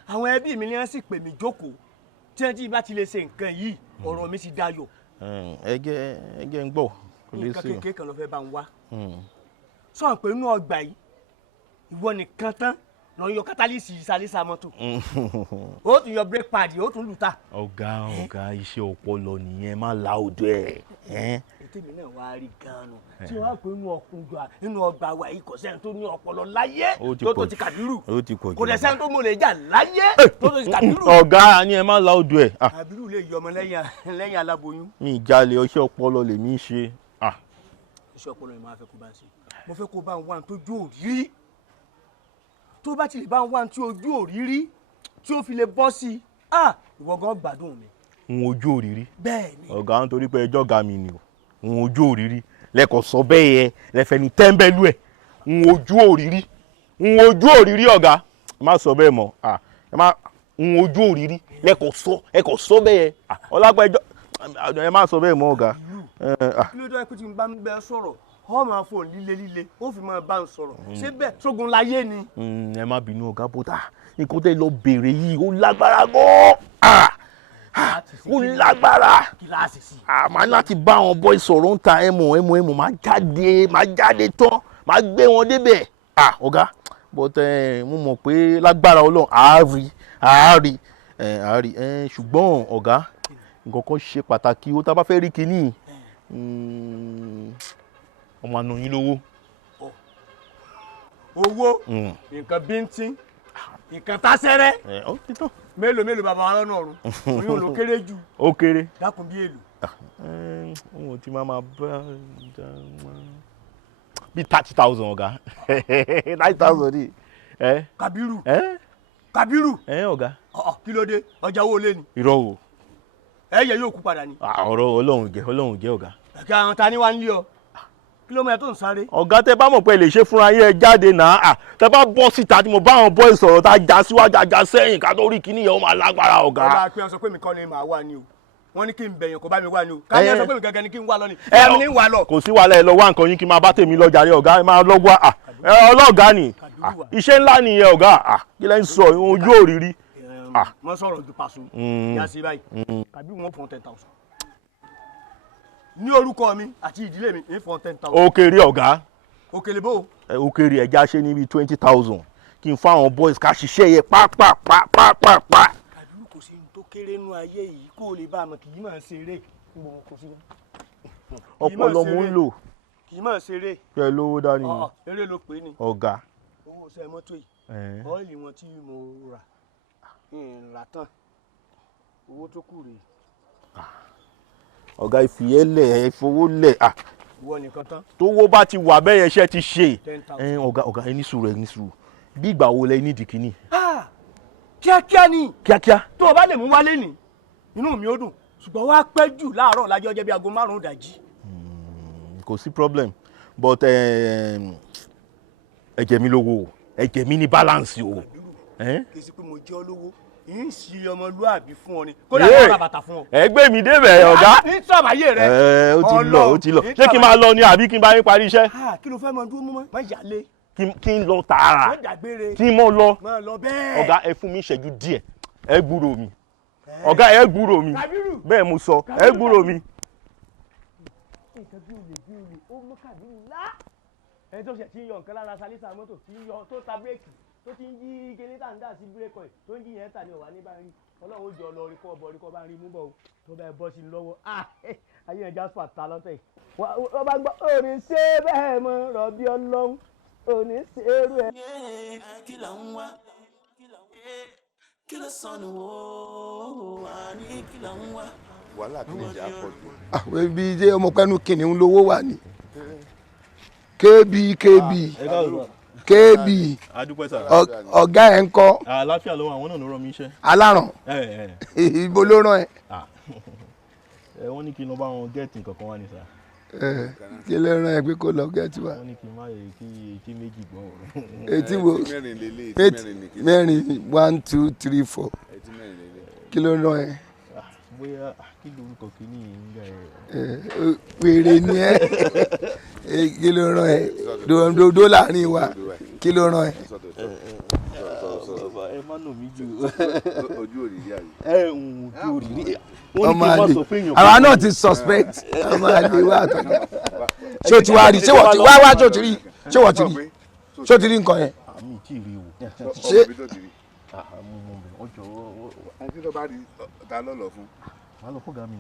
àwọn ẹbí mi ni wọ́n sì pè mí jókòó tí wọ́n ti bá ti lè ṣe nǹkan yìí ọ̀rọ̀ mi ti dayọ̀. ẹgẹ ń gbọ́ kò lè ṣe. nǹkan kékeré kan ló fẹ́ bá ń wá sọ̀rọ̀ pé inú ọgbà yìí ìwọ nìkan tán lọ yọ kátálíìsì ìsàlẹ̀sà mọ́tò ó tún yọ brake pad ó tún lù ta. ọ̀gá iṣẹ́ ọpọlọ nìyẹn má la odò ẹ̀. ètè mi náà wàá rí gan-an tí wọ́n á pè inú ọgbà wa yìí kò sẹ́ni tó ní ọpọlọ láyé tó tó ti Kàbírù kò dẹ̀ sẹ́ni tó mọ̀ lè jà láyé tó tó ti Kàbírù. ọ̀gá ni ẹ má la odò ẹ̀. Kàbírù lè yọ ọmọ lẹ́yìn aláboyún. mi ìjàlè iṣẹ́ ọpọlọ lèmi ṣe. iṣẹ́ ọpọlọ ni mo fẹ́ kó bá ń ṣe mo fẹ́ kó bá ń wá tó jó òrírí tó bá ti lè bá ń wá tí ojú òrírí tí ó fi lè bọ́ sí i ìwọ gan gbádùn mi. n ojú òrírí. bẹ́ẹ̀ni. ọ̀gá nítorí pé ẹjọ́ ga mi ni o n ojú òrírí lẹ́kọ̀ọ́ sọ bẹ́ẹ̀ yẹ lẹ́fẹ̀ẹ́ni tẹ́ńbẹ́lú ẹ̀ n ojú òrírí ọ̀gá má sọ bẹ́ẹ̀ mọ́ ẹ má n ojú òrírí lẹ́kọ̀ọ́ sọ bẹ́ẹ̀ yẹ ọlápẹ́ ẹjọ́ ẹ má sọ bẹ́ẹ̀ mọ́ ọ̀gá. kí ló dé pé tí n bá ń bẹ sọ̀rọ̀ ọ máa fò líle ó fi máa bá ń sọ̀rọ̀ ṣé bẹ́ẹ̀ sógun láyé ni. ẹ má bínú ọ̀gá bọ́tà nǹkan tẹ́ lọ béèrè yìí ó lágbára gan-an ó lágbára máa láti bá àwọn boys sọ̀rọ̀ ń ta ẹ̀mọ̀ máa jáde tán máa gbé wọn débẹ̀ ọ̀gá but mo mọ̀ pé lágbára Ọlọ́run àárí ṣùgbọ́n ọ̀gá nǹkan kan ṣe pàtàkì ó tá a bá fẹ́ rí kinní ọmọ àna yín lówó. owó nǹkan bíntín nǹkan tásẹ́rẹ́ mélòó bàbá wa lọ́nà ọ̀run oyún ló kéré jù. ó kéré. dákun bí èlò. ohun tí máa bá bí 30,000 ọ̀gá 90,000 ni. Kabiru. ọ̀gá. kí ló dé ọjà owó lé ni. irọ́ o. ẹ̀yẹ yóò kú padà ni. ọ̀rọ̀ Ọlọ́run jẹ́ ọ̀gá. ẹ̀ka àwọn ta ni wá ń lé ọ kí ló mọ ẹ tó ń sáré. ọ̀gá tẹ bá mọ̀ pé lè ṣe fúnra yín ẹ jáde náà tẹ bá bọ́ síta tí mo bá àwọn bọ́ọ̀ì sọ̀rọ̀ tá a já síwájú ajá sẹ́yìn ká tó rí kíní yẹn ó máa lágbára ọ̀gá. ọba pé wọn sọ pé mi kọ́ ni màá wà ní o wọ́n ní kí n bẹ̀yàn kó bá mi wà ní o káyọ̀ sọ pé mi gangan ni kí n wà lọ ni ẹ̀mí ni wà lọ. kò sí wàhálà ẹ lọ wá nǹkan yín kí n máa bá tèmi lọ jàre ọ̀gá ẹ máa lọ wá ọlọ́ọ̀gá ni iṣẹ́ ńlá nìyẹn ọ̀gá kí lẹ́ ń sọ ojú òrírí. wọ́n sọ̀rọ̀ ju pàṣọ yá sí báyìí kàbí wọ́n fún 10,000 ní orúkọ mi àti ìdílé mi ní fún 10,000. ó kéré ọ̀gá. Òkèlè bó. ó kéré ẹja ṣe níbi 20,000 kí n fún àwọn boys ká ṣiṣẹ́ yẹ pápápápápá. Kàbírù kò sí ní tó kéré nú ayé yìí kó o lè bá a mọ̀ kì í máa ṣeré kò sí. ọpọlọ mo ń lò. kì í máa ṣeré. kẹ lówó dání. eré ló pè é ni. ọ̀gá. owó ṣe mọ́tò yìí ọ́ìlì wọn tí mo rà tán owó tó kù rèé. ọ̀gá ìfìyẹ́lẹ̀ ìfowólẹ̀ ìwọ nìkan tán. tówó bá ti wà bẹ́ẹ̀ yẹn ṣe ti ṣe. 10,000. ọ̀gá ẹni sùúrù bí ìgbà wo lẹ ní ìdìkíní. kíákíá ni. kíákíá. tó o bá lè mú wálé nì inú mi ó dùn ṣùgbọ́n wá pẹ́ jù láàárọ̀ lájọ́ jẹ́ bí aago 5 ìdájí. kò sí problem but ẹ̀jẹ̀ mi lówó ẹ̀jẹ̀ mi ní balance o. kì í sí pé mo jẹ́ olówó yìí ń ṣe ọmọlúàbí fún ọ ni kódà yóò ra bàtà fún ọ. ẹgbẹ́ mi débẹ̀ ọ̀gá. ní sọ̀bàyé rẹ. ó ti lọ ṣé kí n máa lọ ni àbí kí n bá yín parí iṣẹ́. kí ló fẹ́ mọ dúró mọ́ má yà lé. kí n lọ tààrà kí n mọ lọ. ọ̀gá ẹ fún mi ìṣẹ́jú díẹ̀ ẹ gbúrò mi ọ̀gá ẹ gbúrò mi bẹ́ẹ̀ mo sọ ẹ gbúrò mi. nǹkan bí olè ó mú Kàbírù lá. ẹni tó ṣe ti ń yọ nǹkan lára sálísà mọ́tò tó ta bírèkì tó ti ń yí gẹ́lẹ́tà ń dà sí bírèkì ẹ̀ tó ń yí yẹn tà ní ọ̀wá ní báyìí ọlọ́run ó jọ lọ rí kọ́ bá ń rí mú bọ̀ tó bá ẹ bọ́ sí i lọ́wọ́ ayé ẹ̀ Jasper ta lọ́tẹ̀ wọ́n bá gbọ́ òní ṣe bẹ́ẹ̀ mọ́ rọ̀bí ọlọ́run òní ṣe é rú ẹ. kí là ń wá Kila sọnù o, àní kila ń wá. Wàhálà kí ni ìjà pọ̀ jù. àwọn ibi jẹ́ ọmọ pẹ́nu kìnìún lówó wà ní. kb ọ̀gá ẹ̀ ń kọ́. àlàáfíà ló wà àwọn náà ló rán mi iṣẹ́. aláràn ibo ló rán ẹ. wọ́n ní kí n lọ bá wọn gẹ́ẹ̀tì kankan wá ní sá. kí ló rán ẹ pé kó lọ gẹ́ẹ̀tì wá. wọ́n ní kí n má yẹ kí etí méjì gbọ́. etí wo mẹ́rin 1 2 3 4 kí ló rán ẹ. bóyá kí lorúkọ kìíní yìí ń gbà ẹ. wèrè ni ẹ kí ló rán ẹ dòdò láàrin wa kí ló rán ẹ. ẹ má nà mí jù. ojú òrìrì àyè. ojú òrìrì. ọmọ àlè àwa náà ti suspect ọmọ àlè wa àtọ̀dọ̀. ṣé o ti wá rí ṣé wọ́n ti wá ṣé o ti rí ṣé wọ́n ti rí ṣé o ti rí nǹkan yẹn. àmì tí ì rí o. ṣé àti tó bá rí ta lọ́lọ́ fún. wàá lọ fọ́gà mi.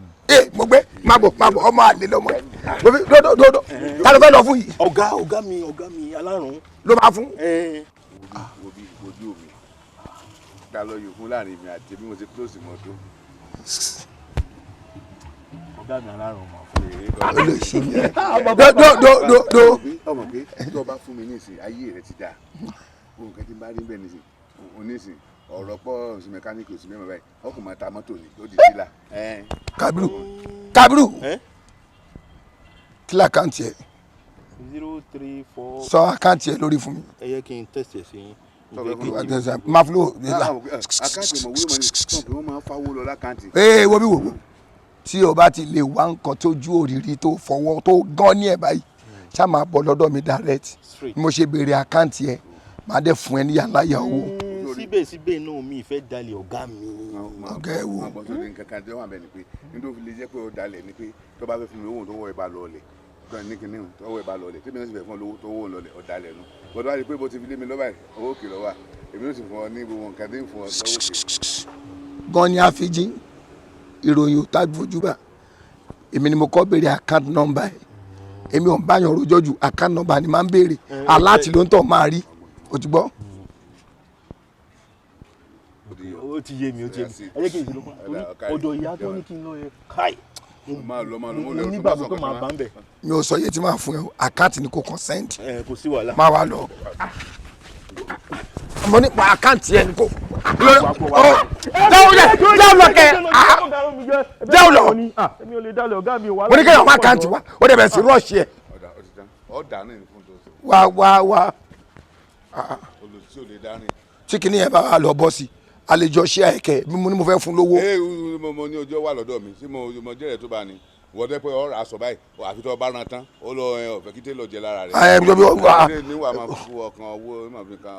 mo gbé má bọ̀ ọmọ àlè lọ́mọ ẹ̀ dodo ta ló fẹ́ lọ fún yìí. ọ̀gá mi alárùn. ló máa fún. ojú mi ta lọ yòókù láàrin mi àti bí mo ti close mọ́tò. ọ̀gá mi alárùn máa fún mi. olóṣèlú ẹ ọmọ pé tó bá fún mi ní ìsìn ayé rẹ ti dáa ohun kan tí n bá rí bẹ́ẹ̀ nísìn onísìn ọ̀rọ̀ pọ̀ sí mẹkáníìkì òsì mẹ́mọ̀ báyìí ọkùnrin máa ta mọ́tò ni ó di dílà. Kábírù kí làkáǹtì ẹ. 034. sọ àkáǹtì ẹ lórí fún mi. ẹ yẹ kí n tẹ̀sí ẹ̀ sí yín. máfúlò. àkáǹtì mọ̀ wúlò mọ́ ni sọ̀rọ̀ pé wọ́n máa ń fáwọ́ lọ lákáǹtì. wo bí wò tí o bá ti lè wá nǹkan tójú òrìrì tó fọwọ́ tó gán ní ẹ̀ báyìí ṣá máa bọ̀ lọ́dọ̀ mi direct mo ṣe béèrè àkáǹtì ẹ máa dẹ̀ fún ẹ ní yàláyà owó. síbẹ̀síbẹ̀ náà mi ìfẹ́ dalẹ̀ ọ̀gá mi. ọ̀gá ẹ wo. àbọ̀ sóde nǹkan kan tí wọ́n wà bẹ́ẹ̀ ni pé nítorí fi lè jẹ́ pé ó dalẹ̀ ni pé tó bá fẹ́ fún mi owó tó wọ́ ẹ bá lọ ọ̀lẹ̀ gan ní kinní tó wọ́ ẹ bá lọ ọ̀lẹ̀ tẹ́mi náà sì fẹ́ fún owó tó wọ́ ọ̀lẹ̀ ọ̀dalẹ̀ nu bọ́dọ̀ wá rí i pé bó ti fi lé mi lọ́wọ́ owó kì lọ́wọ́ èmi ló sì fún ọ ní gbogbo nǹkan tí ń fún ọ lọ́wọ́ kì. gan ni àfijì ìròyìn ò tá fojú bá èmi ni mo kọ́ béèrè account number ẹ̀ èmi ò ń báyọ̀ rojọ́ ju account number ni máa ń béèrè aláàtì ló ń tọ̀ máa rí o ti gbọ́. ó ti yé mi ẹ jẹ́ kí n ṣe ló fún ọ̀dọ̀ ìyá tó ní kí n lọ yẹ káì nígbàgbọ́ pé màá bá ń bẹ̀. mi ò sọ iye tí màá fún ẹ account ni kò consent. kò sí wàhálà. máa wá lọ. mo nípa àkáǹtì ẹ ní kò. dáwọ́ lọ kẹ́ dáwọ́ lọ. èmi ò lè dalẹ̀ ọ̀gá mi wà. mo ní kéèyàn wá àkáǹtì wa ó dẹ̀ bẹ̀ sí rọ́ọ̀ṣì ẹ̀. ọ̀dà náà ní fún tó. wá. olùsí ò lè dárin. tí kìíní yẹn bá wà lọ bọ́ sí àlejò ṣí àìkẹ́ bí mo ní mo fẹ́ fún lówó. mo ní ojú wà lọ́dọ̀ mi tí mo jẹ́rẹ̀ tó bá ní wọ́n dẹ́ pé ọ̀rọ̀ aṣọ báyìí àfi tó bá ran tán ó lọ ọ̀fẹ́ kí tẹ́lọ̀ jẹ lára rẹ̀. níwà máa fún ọkàn owó máa fi kan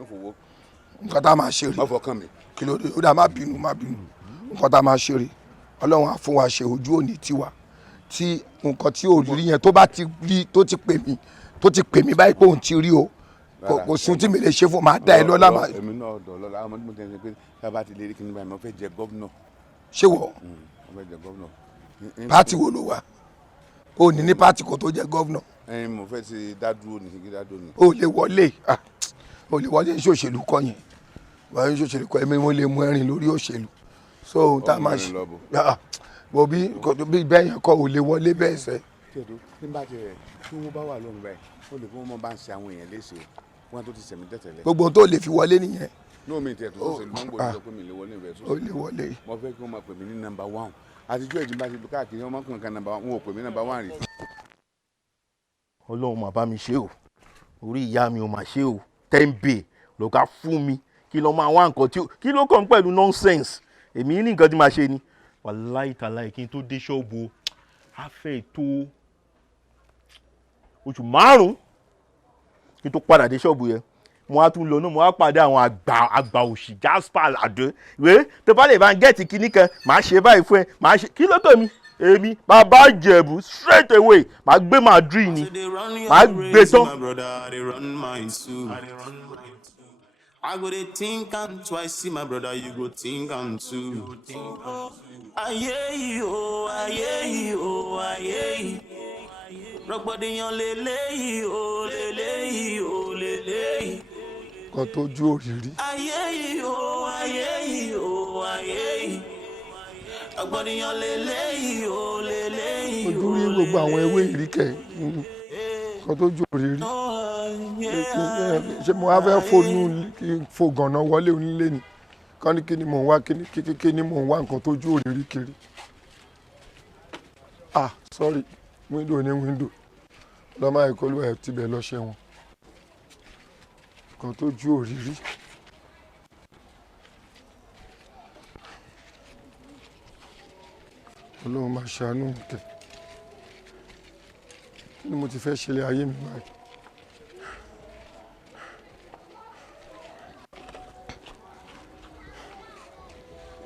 ń fowó. nǹkan tá a máa ṣe rè. má fọkàn mi. kí ló dé ó dà má bínú nǹkan tá a máa ṣe rè ọlọ́run á fún wa ṣe ojú òní tiwa tí nǹkan tí ò rí yẹn tó bá ti rí tó ti pè mí báyìí pé òun ti rí o kò sun tí mi lè ṣe fún máa dá ẹ lọ́la máa. èmi náà dọ̀ lọ́la àwọn ọmọdé mo tẹ̀lé pé tá a bá ti lè rí kí n báyìí mo fẹ́ jẹ gọ́vnọ̀. ṣé wọ. mo fẹ́ jẹ gọ́vnọ̀. pátì wo ló wà o ní pátì kò tó jẹ gọ́vnọ̀. mo fẹ́ ti dádúró ní kí dádúró ní. o lè wọlé ní ṣòṣèlú kọ́ yẹn wọ́n ní ṣòṣèlú kọ́ yẹn mo lè mú ẹ̀rín lórí òṣèlú so ohun tá a máa ṣe bọ̀ bí bẹ́ẹ̀ yẹn kọ́ ò lè wọlé bẹ́ẹ̀ sẹ́. nígbà tí owó bá wà lọ́rùn báyìí ó lè fún wọn bá ń ṣe àwọn èèyàn léṣe wọn tó ti sẹ̀mí tẹ̀tẹ̀lẹ̀. gbogbo ohun tó lè fi wọlé nìyẹn. ní omi ìtẹ̀ tó ṣòṣèlú máa ń gbòòrò sọ pé mi lè wọlé ìbẹ̀ tó. ó lè wọlé. mo fẹ́ kí wọ́n máa pè mí ní number 1 àtijọ́ ìjìnbá ti lu káàkiri wọ́n máa ń pè nǹkan number 1 wọn ò pè mí number 1 rí. ọlọ́run mà bá mi ṣe o orí ìyá mi ò mà ṣe o 10 ló ká fún mi kí ló máa wá nǹkan tí kí ló kàn pẹ̀lú nonsense èmi ní nǹkan tí màá ṣe ni wàláì tàláì kí n tó dé ṣọ́ọ̀bù á fẹ́ tó oṣù 5 kí n tó padà dé ṣọ́ọ̀bù yẹn mo á tún lọ náà mo á pàdé àwọn àgbà òṣì Jasper Aládé ìwé tó bá lè bá ń gẹ́ẹ̀tì kinní kan màá ṣe báyìí fún ẹ màá ṣe kí ló tó mi èmi bàbá Ìjẹ̀bú straight away màá gbé Madrid ni màá gbé tán. I go dey think am twice, see my brother, you go think am too. Ayé o, ayé o, ayé. Rọ̀gbọ̀dìyàn lélẹ́yìí o, lélẹ́yìí o, lélẹ́yìí. Kan tójú òrìrì. Ayé o, ayé Ògbódìyàn lélẹ́yìí o lélẹ́yìí o. Ojú rí gbogbo àwọn ewé ìríkẹ̀ kan tó jù òrírí. Ṣé mo wá fẹ́ fóònù kí n fò gànà wọlé onílé ni? Kán ní kí ni mò ń wá kí ni mò ń wá nǹkan tó jù òrírí kiri. Ah, sorry, window ní window. Lọ́mọ ìkọlù ẹ̀ tibẹ̀ lọ ṣẹ́ wọn. Nǹkan tó jù òrírí. Ọlọ́run máa ṣàánú kẹ̀. Kí ni mo ti fẹ́ ṣe lé ayé mi báyìí?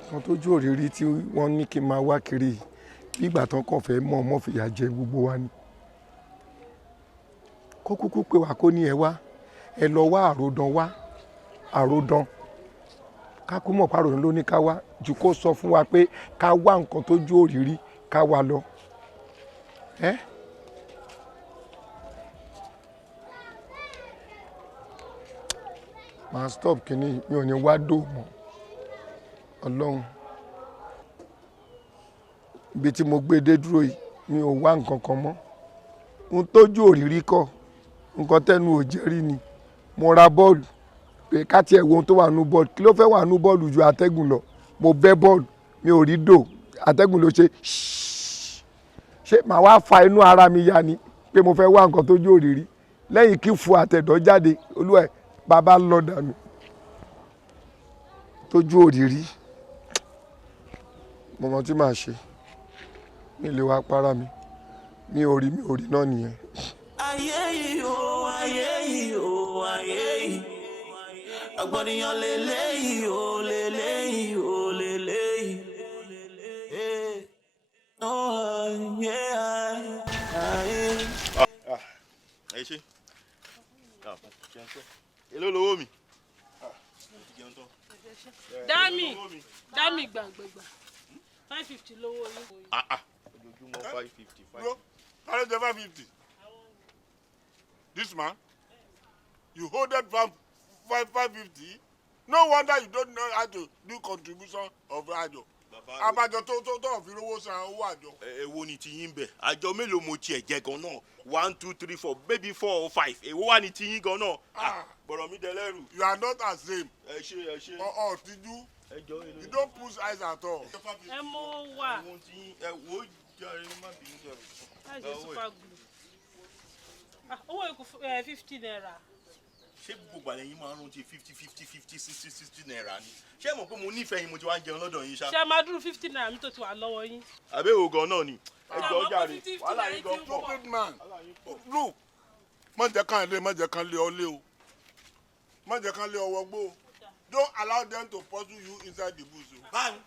Nǹkan tó jù òrírí tí wọ́n ní kí n máa wá kiri bí ìgbà tán kàn fẹ́ mọ̀ ọmọ fìyà jẹ gbogbo wa ni. Kó kúkú pé wá kó ní ẹ wá ẹ lọ wá àròdàn ká kú mọ̀ pàrọ̀ ló ní ká wá ju kó sọ fún wa pé ká wá nǹkan tó jù òrírí ká wá lọ. Màá stop kínní mi ò ní wá dò mọ́ Ọlọ́run ibi tí mo gbé dé dúró yìí mi ò wá nǹkan kan mọ́ ohun tójú òrírí kọ́ nǹkan tẹ́nu ò jẹ́rí ni mo ra bọ́ọ̀lù pé ká tiẹ̀ wo ohun tó wà nú bọ́ọ̀lù kí ló fẹ́ wà nú bọ́ọ̀lù ju atẹ́gùn lọ mo bẹ́ bọ́ọ̀lù mi ò rí dò atẹ́gùn ló ṣe màá wá fa inú ara mi ya ni pé mo fẹ́ wá nǹkan tójú òrírí lẹ́yìn kí fu àtẹ̀dọ̀ jáde olúwa bàbá lọ dànù tójú òrírí mo mọ tí màá ṣe mi lè wá para mi ò rí náà nìyẹn. Ayé yìí o ayé yìí o ayé yìí Ògbódìyàn lélẹ́yìí o lélẹ́yìí o lélẹ́yìí. Ẹ ṣe èló lówó mi. Dámì gbàgbẹ́gbà 550 lówó yín. Ojoojúmọ́ 550. Bro, how is the 550? This man, you hold that from 550. No wonder you don't know how to do contribution of àjọ. Abájọ tó fi rówó san owó àjọ. Èwo ni ti yín bẹ̀? Àjọ mélòó mo tiẹ̀ jẹ gan náà? 1, 2, 3, 4, maybe 4 or 5. Èwo wà ní ti yín gan náà? Bọ̀rọ̀ mi dẹlẹ́rù. You are not as same. Ẹ ṣe. Tijú. You don't push eyes at all. Ẹ mú wà. Ẹ wo jàre má bínú jẹ. Láìsí super glue. Owó ikú 50 naira. Ṣé gbogbo àlẹ́ yín máa ń rántí 50, 60 naira ni? Ṣé ẹ mọ̀ pé mo nífẹ̀ẹ́ yín mo ti wá ń jẹun lọ́dọ̀ yín ṣá? Ṣé máa dúró 50 naira mi tó ti wà lọ́wọ́ yín? Àbẹ̀wò gan náà ni. Ẹ jọ jàre. Wàhálà yín gan pọ̀. Good man. Look, má jẹ́ kán lé ọ lé o. Má jẹ́ kán lé ọwọ́ gbó o. Don't allow them to pursue you inside the bush o. Báàmì.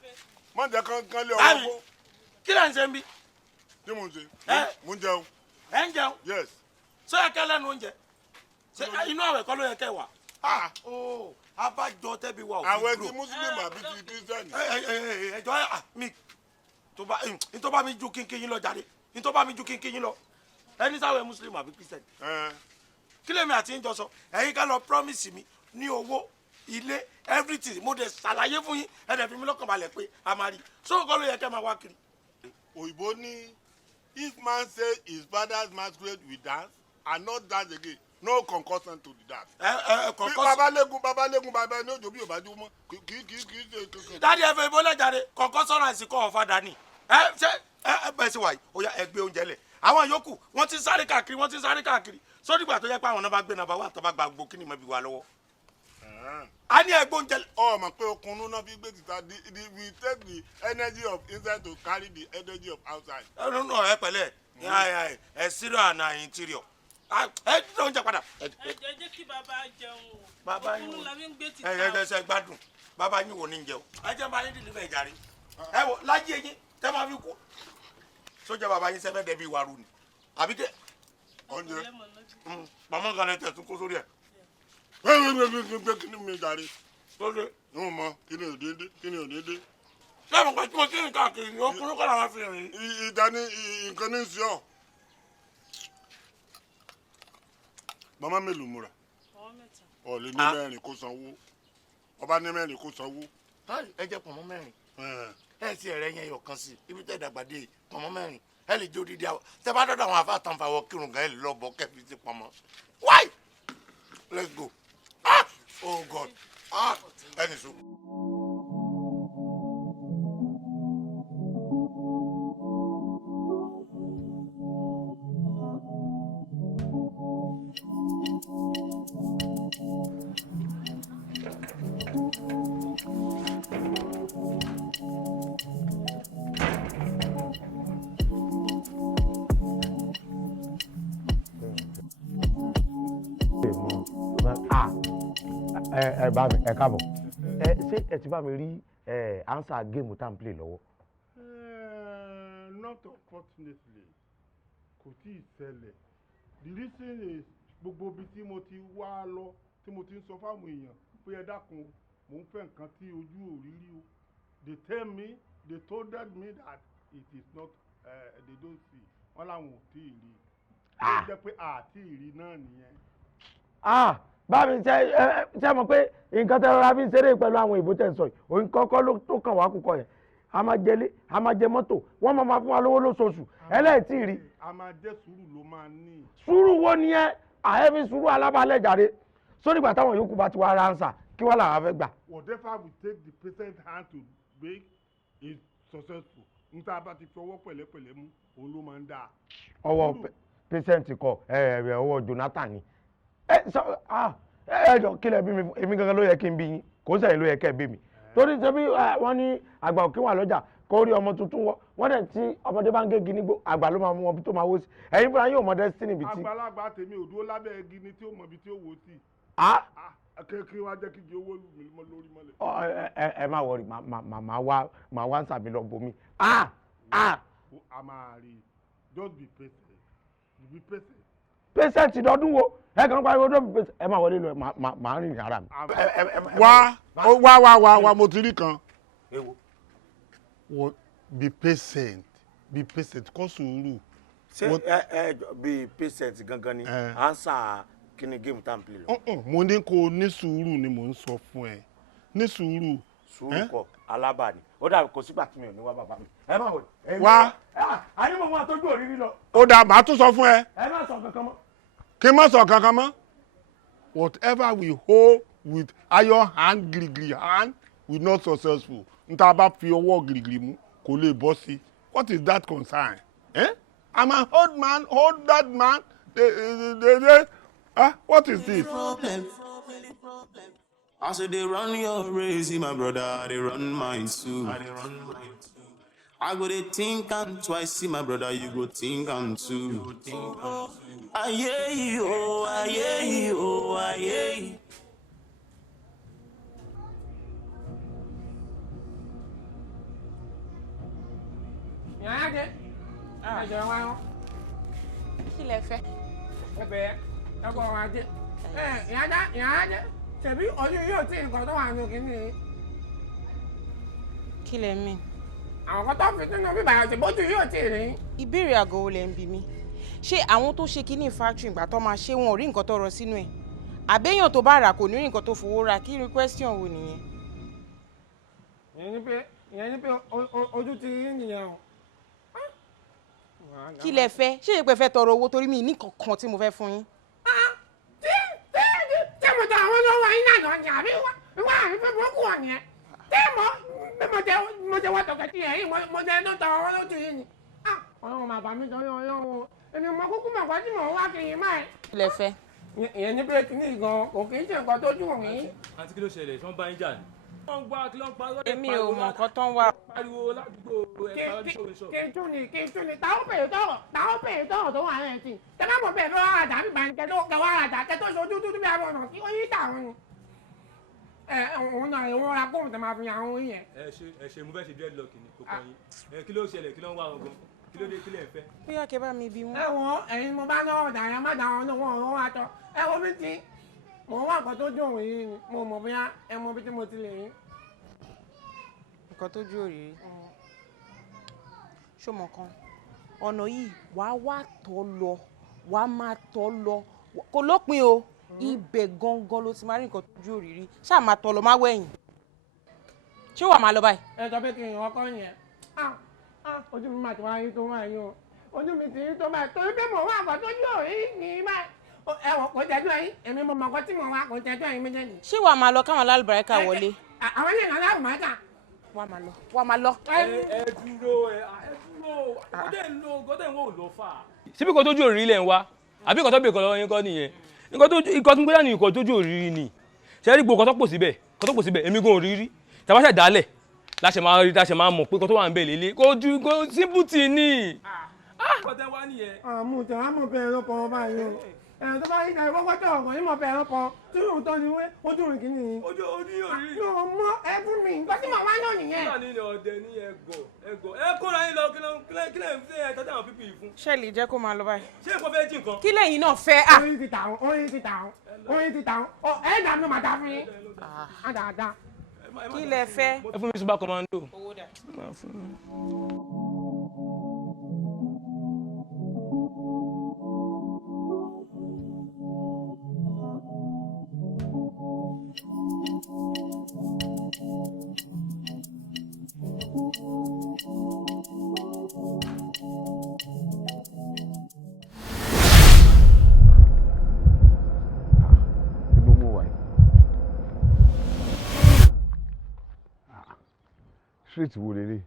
Má jẹ́ kán lé ọwọ́ gbó. Kí ló ń ṣe ń bí? Kí mo ń ṣe? Mo ń jẹun. Ẹ ń jẹun? Yes. Ṣé ẹ kẹ́ lẹ́nu oúnjẹ? Ṣé inú àwẹ̀ kọ́ ló yẹ kẹ́ wà? Abájọ tẹ́bi wa ò fi dúró. Àwẹ̀ ti Mùsùlùmí àbí ti Kírísítẹ́nì. Ẹjọ́ mi tó bá mi ju kínkín yín lọ jáde tó bá mi ju kínkín yín lọ ẹni sáwẹ̀ Mùsùlùmí àbí Kírísítẹ́nì. Kí lèmi àti ń jọ sọ ẹ̀yin ká lọ promise mi ní owó ilé everything mo dẹ̀ ṣàlàyé fún yín ẹ̀dẹ̀ fi mi lọ́kàn balẹ̀ pé a máa rí sóò kọ́ ló yẹ kẹ́ máa wá kiri. Òyìnbó ní if man say his father's masquerade will dance and not dance again no concussion to the dance. babalẹ́gun baba ní òjò bí ò bá dúró mọ́ kì í ṣe kankan. dáàdi ẹ fẹ́ ìbólẹ̀ jáde concussion àìsíkọ́ ọ̀fà dání ẹ bẹ́ẹ̀ sì wáyé ó yá ẹ gbé oúnjẹ lẹ̀ àwọn yòókù wọ́n ti sáré káàkiri sódìgbà tó yẹ pé àwọn náà bá gbé nàbà wà tó bá gba gbogbo kíni mọ́ bí wà lọ́wọ́. a ní ẹgbẹ́ oúnjẹ lẹ̀. Mọ̀ pé okùnrin náà fi gbé títà we take the energy of inside to carry the energy of outside. ẹ pẹ̀lẹ́ exterior and interior. Ẹ dúró oúnjẹ padà. Ẹ jẹ́ kí bàbá jẹun o. Bàbá yín wò ẹ ṣe gbádùn bàbá yín wò ní jẹun. Ẹ jẹ́ bá yín dìlú bẹ́ẹ̀ jàre. Ẹ wò lájí eyín tẹ́ máa fi kú. Sójà bàbá yín sẹ́fẹ̀ dẹ́bi wàrú ni. Àbí kẹ́. Oúnjẹ. Màmá kan lè tẹ̀sùn kó sórí ẹ̀. Gbé kíni mi jàre. Sóde. N ò mọ kíni ò dédé. Ṣé àwọn kan tí mo ti ń káàkiri ni ó kúrú kọ́ làwọn fi rìn? Ìdání nǹkan ní sí ọ. Màmá mélòó múra? Ó lè ní mẹ́rin kó sanwó. Ọba ní mẹ́rin kó sanwó. Ẹ jẹ́ pọ̀nmọ́ mẹ́rin. ẹ sì ẹ̀rẹ́ yẹn yọ̀ kan sí ibi tẹ́ dàgbàdé pọ̀nmọ́ mẹ́rin ẹ lè jó dídí àwọn tẹ́ bá dọ́dọ̀ àwọn afáàtàn fàwọ̀ kírun gan ẹ lè lọ́bọ̀ kẹ́fì sí pọ̀nmọ́ why let's go oh God ẹni sùn. ẹ bá mi ẹ káàbọ̀ ṣé ẹ ti bá mi rí answer game tá n play lọ́wọ́. Not unfortunately kò tí ì ṣẹlẹ̀ the reason is gbogbo ibi tí mo ti wá lọ tí mo ti ń sọ fáwọn èèyàn pé ẹ dákun mò ń fẹ́ nǹkan tí ojú ò rí rí o they told me that it is not they don't see wọn làwọn ò tí ì rí ó jẹ́ pé àti ìrí náà nìyẹn. bá mi ṣe mọ̀ pé nǹkan tẹ́ rọra fi ń ṣeré pẹ̀lú àwọn ìbò tẹ̀ ń sọ yìí òun kọ́kọ́ ló tó kàn wá kúkọ yẹn a máa jẹlé a máa jẹ mọ́tò wọ́n máa fún wa lówó lóṣooṣù ẹlẹ́ẹ̀tì rí. a máa jẹ́ sùúrù ló máa ní. sùúrù wo nìyẹn àyẹ̀fi sùúrù alábàálẹ̀ jàre sórí ìgbà táwọn yòókù bá ti wá ránṣà kí wọ́n làwọn fẹ́ gbà. whatever we take the patient hand to make is successful níta bá ti fi ọwọ́ pẹ̀lẹ́pẹ̀lẹ́ mú òun ló máa ń dáa. ọwọ́ patient kọ ọwọ́ Jonathan ni jọ kílẹ̀ bí mi èmi gangan ló yẹ kí n bí yín kò sẹ́yìn ló yẹ kẹ́ ẹ bí mi torí ṣe bí wọ́n ní àgbà òkè wà lọ́jà kó rí ọmọ tuntun wọ́n dẹ̀ tí ọmọdé bá ń gégi nígbó àgbà ló máa mú wọn bí tó máa wó sí ẹ̀yin fúnra yóò mọ destiny bí tí. àgbàlagbà tèmi ò dúró lábẹ́ igi ni tí ó mọ ibi tí ó wò sí. kékeré wá jẹ́ kí di owó lù mí lórí mọ́lẹ̀. ẹ má wọrí màá wá ń sàbí lọ bomi. a máa rí just be patient be patient. patient dọdún wo ẹ kàn pariwo dọ́ bí ẹ máa wọlé lọ màá rìn ara mi. wá mo ti rí kan. Be patient kọ́ sùúrù. ṣé be patient gangan ni answer kíni game tá n play lọ. mo ní kó ní sùúrù ni mò ń sọ fún ẹ ní sùúrù. sùúrù kọ alábàání ó dàbí kò sígbà tí mi ò ní wá bàbá mi. ẹ má wọlé. wá. àní mo máa tọ́jú òrírí lọ. ó dà màá tún sọ fún ẹ. ẹ má sọ kankan mọ́. kí n má sọ kankan mọ́. whatever we hold with iron hand girigiri hand we not successful nta bá fi ọwọ́ girigiri mú kò lè bọ́ sí what is that concern? I'm an old man hold that man what is this? I say they run your race, my brother, they run mine too. I go they think and twice, see my brother, you go think and two. Aye, oh, aye, oh, aye. Kí lẹ fẹ́? Ẹbẹ̀ ẹ̀kọ́ ọ̀rọ̀ ajé. Ìyájá ṣebí ojú yóò tí nǹkan tó wà ní òkè ní. Kí lẹ mí? Àwọn kan tó fi sínú bíbá ọ̀sẹ̀ bójú yóò tí rí. Ìbéèrè àgọ́ wo lẹ ń bi mí? Ṣé àwọn tó ṣe kíní factory ìgbà tó máa ṣe wọn ò rí nǹkan tó rọ sínú ẹ̀? Àbẹ́yàn tó bá rà kò ní rí nǹkan tó fowó rà, kí irú question wo nìyẹn? Ìyẹn ní pé ojú ti rí nìyẹn o. Kí lẹ fẹ́? Ṣé ìpè fẹ́ tọrọ owó torí mi ní kankan tí mo fẹ́ fún yín? Tí mo tọ àwọn lọ́wọ́ yín náà lọ ní àbí wá àrífẹ́ burúkú wọ̀ nìyẹn. Tí mo jẹ wá tọkẹ tí yẹn yìí mo jẹ tó tọ àwọn lójú yìí ni. Ọlọ́run bàbá mi tọ́ yọ èmi mo kúkú mọ̀ pé tí mò ń wá kiri yín máa. Kí lẹ fẹ́? Ìyẹn ní pé kíní gan kò kì í ṣe nǹkan tó dùn mí. Àǹtí kí ló ṣẹlẹ̀ tí wọ́n bá yín jà ní? Wọ́n gbá kí ló ń pa lọ́dẹ̀ Èmi ò mọ̀ nǹkan tó ń wá. Pariwo ládùúgbò ẹ̀ka ṣòwò. Kí n tún ni táwọn pèrè tọ̀rọ̀ tó wà lẹ́yìn tí. Tẹ́ bá mọ̀ bẹ́ẹ̀ fẹ́ wá àjà bí gbàǹkì kẹwàá àjà kẹtọ́ ṣojú dúdú bí abọ́ ọ̀nà kí ó yí tàwọn ni. Òun náà ìwọ́n ra kóhùn tẹ́ máa fi àwọn oyin yẹn. Ẹ ṣe mo fẹ́ ṣe dreadlock ni kò kàn yín. Kí ló ṣẹlẹ̀ kí ló ń wá ọgbọ́n? Kí ló dé kí lè fẹ́? Bóyá kẹ bá mi bí wọn. Ẹ wo ẹ̀yin mo bá náà ọ̀dà yẹn má dà wọn náà wọn wá tọ. Ẹ wo bí ti mò ń wá nǹkan tó dùn yín ni mo mọ̀ bóyá ẹ mọ bí tí mo ti lè yín. Nǹkan tó ju òrìrì. Ṣó mọ̀ kan ọ̀nà yìí wàá wá tọ́ lọ wàá máa tọ́ lọ kò lópin o ibẹ̀ gangan ló ti máa rí nǹkan tó ju òrìrì ṣáà máa tọ́ lọ má wẹ̀yìn. ṣé wàá máa lọ báyìí. ẹ sọ pé kí n ọkọ yẹn ojú mi máa ti wáyé tó máa yín o ojú mi ti rí tó máa torí pé mò ń wá àgbà tó yóò rí ní báyìí ẹwọ kò jẹjọ yín èmi mo mọ nǹkan tí mò ń wá kò jẹjọ yín méjèèjì. ṣé wàá máa lọ káwọn alálùbáríkà wọlé. àwọn yẹn náà lálùbáríkà. wàá máa lọ. ẹ dúró gọ́dẹ̀ ń wò lọ fà. síbi kan tójú òrìrì lẹ̀ ń wá àbí nǹkan tó bèèrè kan lọ́wọ́ yín kọ́ nìyẹn nǹkan tó ń gbé dání nǹkan tójú òrìrì ni ṣe rí gbogbo nǹkan tó pò síbẹ̀ èmi gan òrìrì tàbáṣẹ̀ dálẹ̀ láṣẹ máa rí láṣẹ máa mọ̀ pé nǹkan tó wà ń bẹ̀ lélẹ̀ kó ju kó síbùtì ni. kọ́tẹ́ wá nìyẹn. àmú tẹ wá mọ̀ bẹ́ẹ̀ lọ́pọ̀ wọn báyìí o ẹ̀rọ tó bá yí náà ìwọ́pọ̀ tó ọ̀gbọ̀n yín mọ̀ bẹ́ẹ̀ lọ́pọ̀ tí yóò tọ́ ni wé ojú rìn kìíní yìí. ojú òrìrì. yóò mọ ẹbùn mi nǹkan tí màá wá náà nìyẹn. nígbà nílẹ̀ ọdẹ ní ẹgọ ẹ kóra yín lọ kí lẹ́yìn fẹ́ ẹ tọ́jú àwọn pípì yìí fún. ṣẹ́ẹ̀lì jẹ́ kó máa lọ báyìí. ṣé nǹkan fẹ́ jí nǹkan. kí lẹ́yìn náà fẹ́. oyin ti tà ó ẹ̀ dà mí màtá fún yín. àdàdà. kí lẹ fẹ́. ẹ fún mi super commando. owó dà. street wo lélẹ̀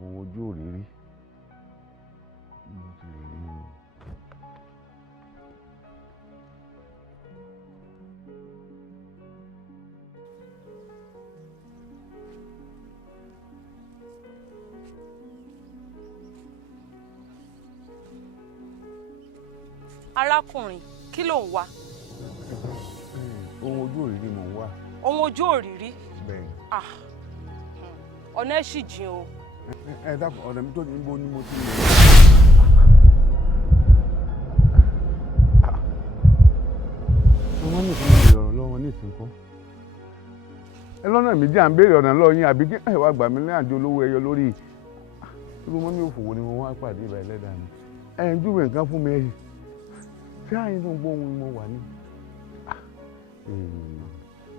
òun ojú òrírí mo ti lè rí o. arákùnrin kí ló ń wá. ohun ojú òrírí mo ń wá. ohun ojú òrírí. bẹ́ẹ̀. ọ̀nà ẹ̀ sì jìn o. ẹ dákun ọ̀nà mi tó ní bó ni mo ti lè. wọ́n ní ìfúnni ìrọ̀rùn lọ́wọ́ ní ìsìnkú. ẹ lọ́nà méjì à ń béèrè ọ̀nà lọ́wọ́ yín àbí kí ẹ wá gbà mí ní àjọ olówó ẹyọ lórí irú mọ́mí òfòwò ni mo wá pàdé ìbá ẹlẹ́dàá mi. ẹ ń júwèé nǹkan fún mi ẹ ṣé àyìn tó ń gbóhùn ni mo wà ní.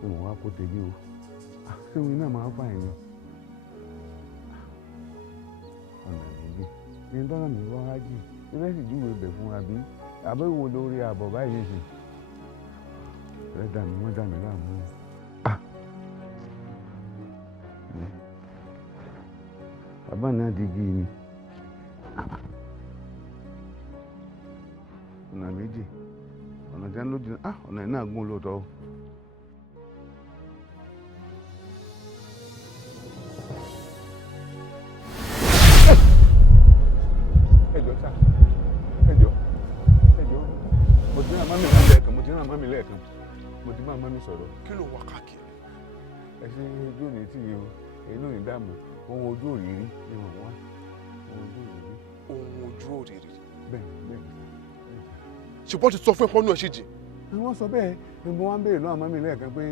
mo wá kó tèmi o ṣé orin náà máa ń fà yín ọ̀nà méjì ní tọ́nà mi wá hájì ilé sì júwèé ibẹ̀ fún àbí àbẹ̀wò lórí àbọ̀ báyìí nìsín ẹ dà mí wọ́n dà mí láàmú. bàbá náà di igi ni ọ̀nà méjì ọ̀nà tí wọ́n ló jìnnà ọ̀nà yìí náà gún lóòótọ́. ẹjọ́ sá ẹjọ́ mo ti rán mọ́mí lẹ́ẹ̀kan mo ti máa mọ́mí sọ̀rọ̀. kí ló wá káàkiri. ẹ ṣe ojú òní tí yìí o èyí ló ní dààmú ohun ojú òrírí ni wọ́n wá ohun ojú òrírí. bẹ́ẹ̀. ṣùgbọ́n ti sọ fún ẹ̀pọ́nú ẹ̀ ṣì jìn. wọ́n sọ bẹ́ẹ̀ ni mo wá ń béèrè lọ́wọ́ mọ́mí lẹ́ẹ̀kan pé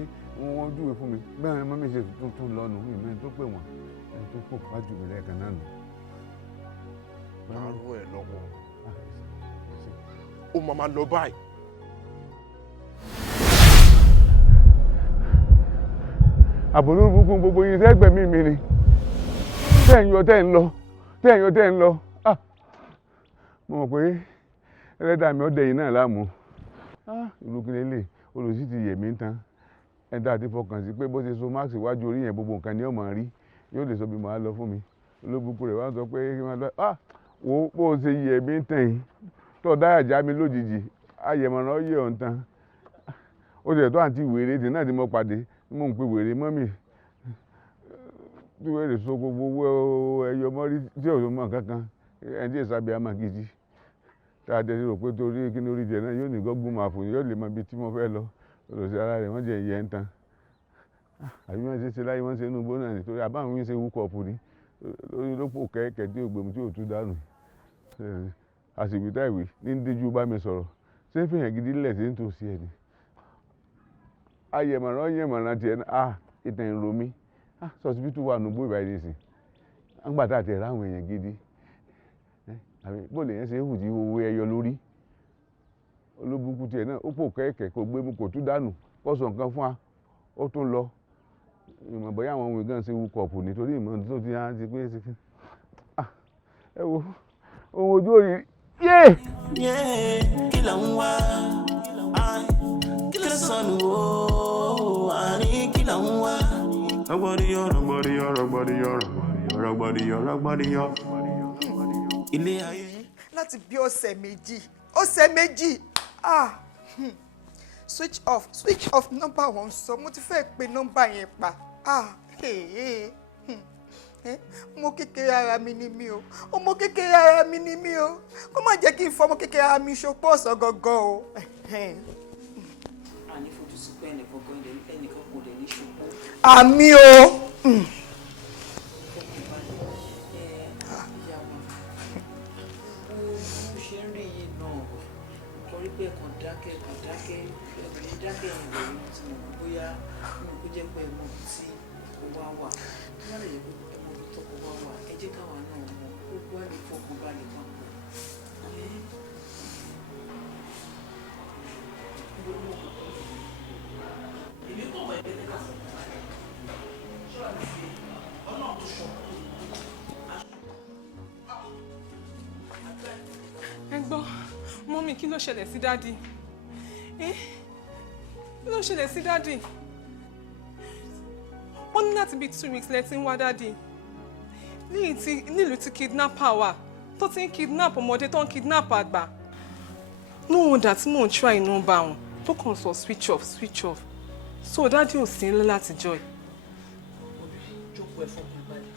wọ́n júwe fún mi bẹ́ẹ̀ ni mọ́mí ṣe tuntun lọ́nu ìmọ̀ tó pè wọ́n ẹni tó pò wájú mi lẹ́ẹ̀kan náà nù. máa rún ẹ lọ́wọ́ ó máa lọ báyìí. àbòlú búkún gbogbo yín sẹ́gbẹ̀mí mi ni tẹ́ ń lọ mo mọ̀ pé ẹlẹ́dàá mi ọ̀dẹ̀ yìí náà láàmú ìlú kìnìún lè olùsí ti yẹ̀ mí ń tan ẹ̀dá àti fọkàn sí pé bó ṣe so máàkì iwájú orí yẹn gbogbo nǹkan ni ó máa rí yóò lè sọ bí màá lọ fún mi olóbùkún rẹ̀ wá sọ pé kí n máa lọ wo bó ṣe yẹ̀ mí ń tàn yìí tó dáyà já mi lójijì ayẹ̀mọ̀ràn yẹ̀ ọ̀ ń tan ó ti ẹ̀ tó àǹtí wèrè tí náà ti mọ́ pàdé mo ń pe wèrè mọ́mì tí wèrè so gbogbo owó ẹyọ mọ́rí tí ò mọ̀ kankan ẹni tí ìsàbẹ̀ àmà gidi tá a dẹ̀sí rò pé torí kí ni orí jẹ náà yóò ní gọ́gùn máa fò yóò lè mọ ibi tí mo fẹ́ lọ olùsí ara rẹ̀ wọ́n jẹ ìyẹn ń tan àbí wọ́n ṣe ṣe láyé wọ́n ṣe inú igbó náà nítorí àbáwọn yín ṣe wúkọ̀ọ̀pù ní lórí lópò kẹ́kẹ́ tí ògbèmù tí ò tú dànù àsìwítà ìwé ní díjú bá mi sọ̀rọ̀ ṣé fìyàn gidi lẹ̀ sí nítòsí ẹ̀ ni ayẹ̀mọ̀ràn tiẹ̀ náà ìtàn ìrò mi sọsibítù wà nùgbò ìbáyìí sí àgbàtà àti ẹ̀rọ àwọn èèyàn gidi bó lè yẹn ṣe é hù tí owó ẹyọ lórí olóbùkún tiẹ̀ náà ó pò kẹ́kẹ́ kò gbé mu kò tú dànù kó sọ nǹkan fún wa ó tún lọ ìmọ̀ bóyá àwọn ohun ìgàn ṣe wú kọ̀ọ̀pù nítorí ìmọ̀ tó ti hàn ti pé ṣe kí ẹ wo ohun ojú òrì yé. kí ló ń wá kí ló sọnù o àní kí ló ń wá. rọgbọdiyọ rọgbọdiyọ rọgbọdiyọ rọgbọdiyọ rọgbọdiyọ ilé ayé. láti bí ọ̀sẹ̀ méjì switch off nọ́mbà wọn sọ mo ti fẹ́ pe nọ́mbà yẹn pa mo kékeré ara mi ni mí o ọmọ kékeré ara mi ni mí o kó má jẹ́ kí n fọmọ kékeré ara mi ṣopọ̀ ọ̀sán gangan o. àní fojú sí pé ẹnìkan kò dé ní ṣopọ̀. àmì o. dákẹ́ ìwé tí mo mọ̀ bóyá mo kó jẹ́ pé mo tí ó wá wà tó bá lè yẹ pé mo tó kó wá wà ẹ jẹ́ káwa náà mọ̀ gbogbo àlè fọkàn balẹ̀ papọ̀. èmi kò wọ ẹgbẹ́ tẹ́lá sọ ṣọ́ra mi sí ọlọ́run tó ṣọ. ẹ gbọ́ mọ́mí kí ló ṣẹlẹ̀ sí dádì kí ló ṣẹlẹ̀ sí dádì wọ́n ní láti bí 2 weeks lẹ́tí ń wá dádì nílùú tí kidnapper wà tó ti ń kidnap ọmọdé tó ń kidnap àgbà no wonder tí mò ń try nọ́mbà wọn tó kàn sọ switch off so dádì ò sí nílé láti joy. jókòó ẹ fọkàn balẹ̀.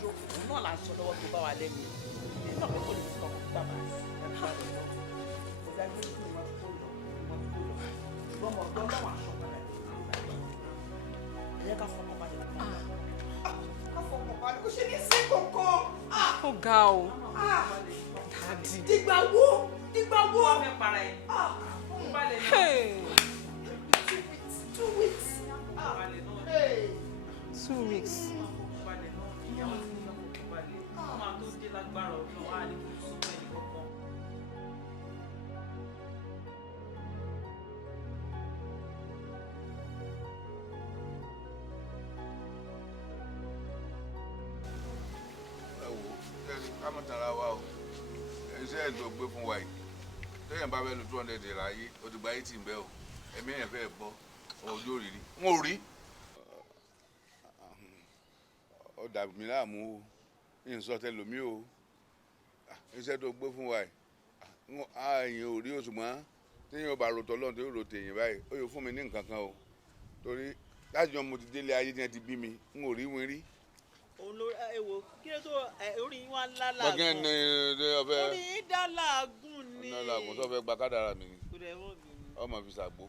jókòó náà là ń sọ lọ́wọ́ tó bá wà lẹ́nu yìí náà pé kò lè fún ọkọ̀ bàbá ó ga o dádì. dìgbà wo. Hey. 2 weeks. 2 weeks. kámọ́tara wa o iṣẹ́ ẹ̀ ló gbé fún wa yìí tẹ́yìn bá fẹ́ lu 200 naira yìí ó ti gba 80 bẹ́ẹ̀ o ẹ̀mí yẹn fẹ́ bọ́ ojú òrìrì n ò rí. ó dàbí mi láàmú o n sọ tẹlomi o iṣẹ́ tó gbé fún wa yìí ààyè ò rí oṣù mọ́ téèyàn ò bá rotọ́ lọ́nà tó yóò rotọ́ èèyàn báyìí ó yóò fún mi ní nǹkan kan o torí láti jọ mo ti délé ayé tí wọ́n ti bí mi n ò rí wọn rí. Ewo kí ló tó orí yín wá lálàgùn. Bọ́gẹ́ ni ọbẹ̀. Orí yín dá làágùn ni. Làágùn tó fẹ́ gba kádàrà mi. Ọmọ fi ṣàgbo.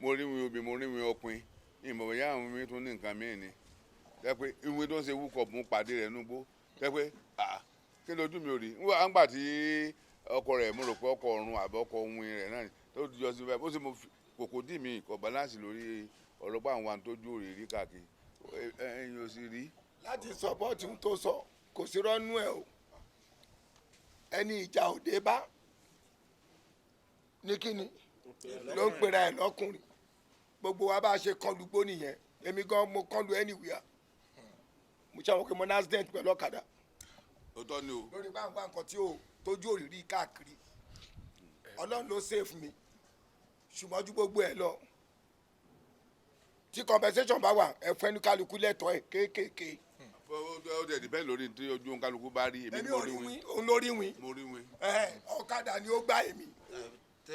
Mo rí wọn obì mo rí wọn ọkùnrin ìmọ̀ bóyá àwọn mi tún ní nǹkan mìíràn ni. Jẹ́ pé ìwé tó ń ṣe wúkọ̀ mú pàdé rẹ̀ núgbó. Jẹ́ pé kí lójú mi ò rí. Wọ́n gbà tí ọkọ rẹ̀ mo rò pé ọkọ ọ̀run àbí ọkọ ohun rẹ̀ náà tó ti jọ sí báyìí. Bó ṣe mo kòkó dì mí kò balance lórí ọlọ́pàá àwọn àwọn tó jó òrìrí káàkiri ẹ̀yin ò sì rí. láti sọpọ́ọ̀tì ń tó sọ kò sí rọ́nú ẹ̀ o ẹni ìjà òde bá ní kíni ló ń pera ẹ̀ lọ́kùnrin gbogbo wa bá a ṣe kọlu gbó nìyẹn èmi gan mo kọlu anywhere mo ṣe àwọn pé mo nasdent pẹ̀lú ọ̀kadà. òótọ́ ni o. lórí gbàǹgbà nǹkan tí o tójú òrìrí káàkiri ọlọ́run ló save mi ṣùgbọ́n ju gbogbo ẹ̀ lọ tí compensation bá wà ẹ fún ẹnu kálukú lẹ́tọ̀ọ́ ẹ̀ kéékèèké. ó dẹ̀ dìbẹ́ lórí tí ojú kálukú bá rí èmi mo rí wín. òun ló rí wín. mo rí wín. ọ̀kadà ni ó gbá èmi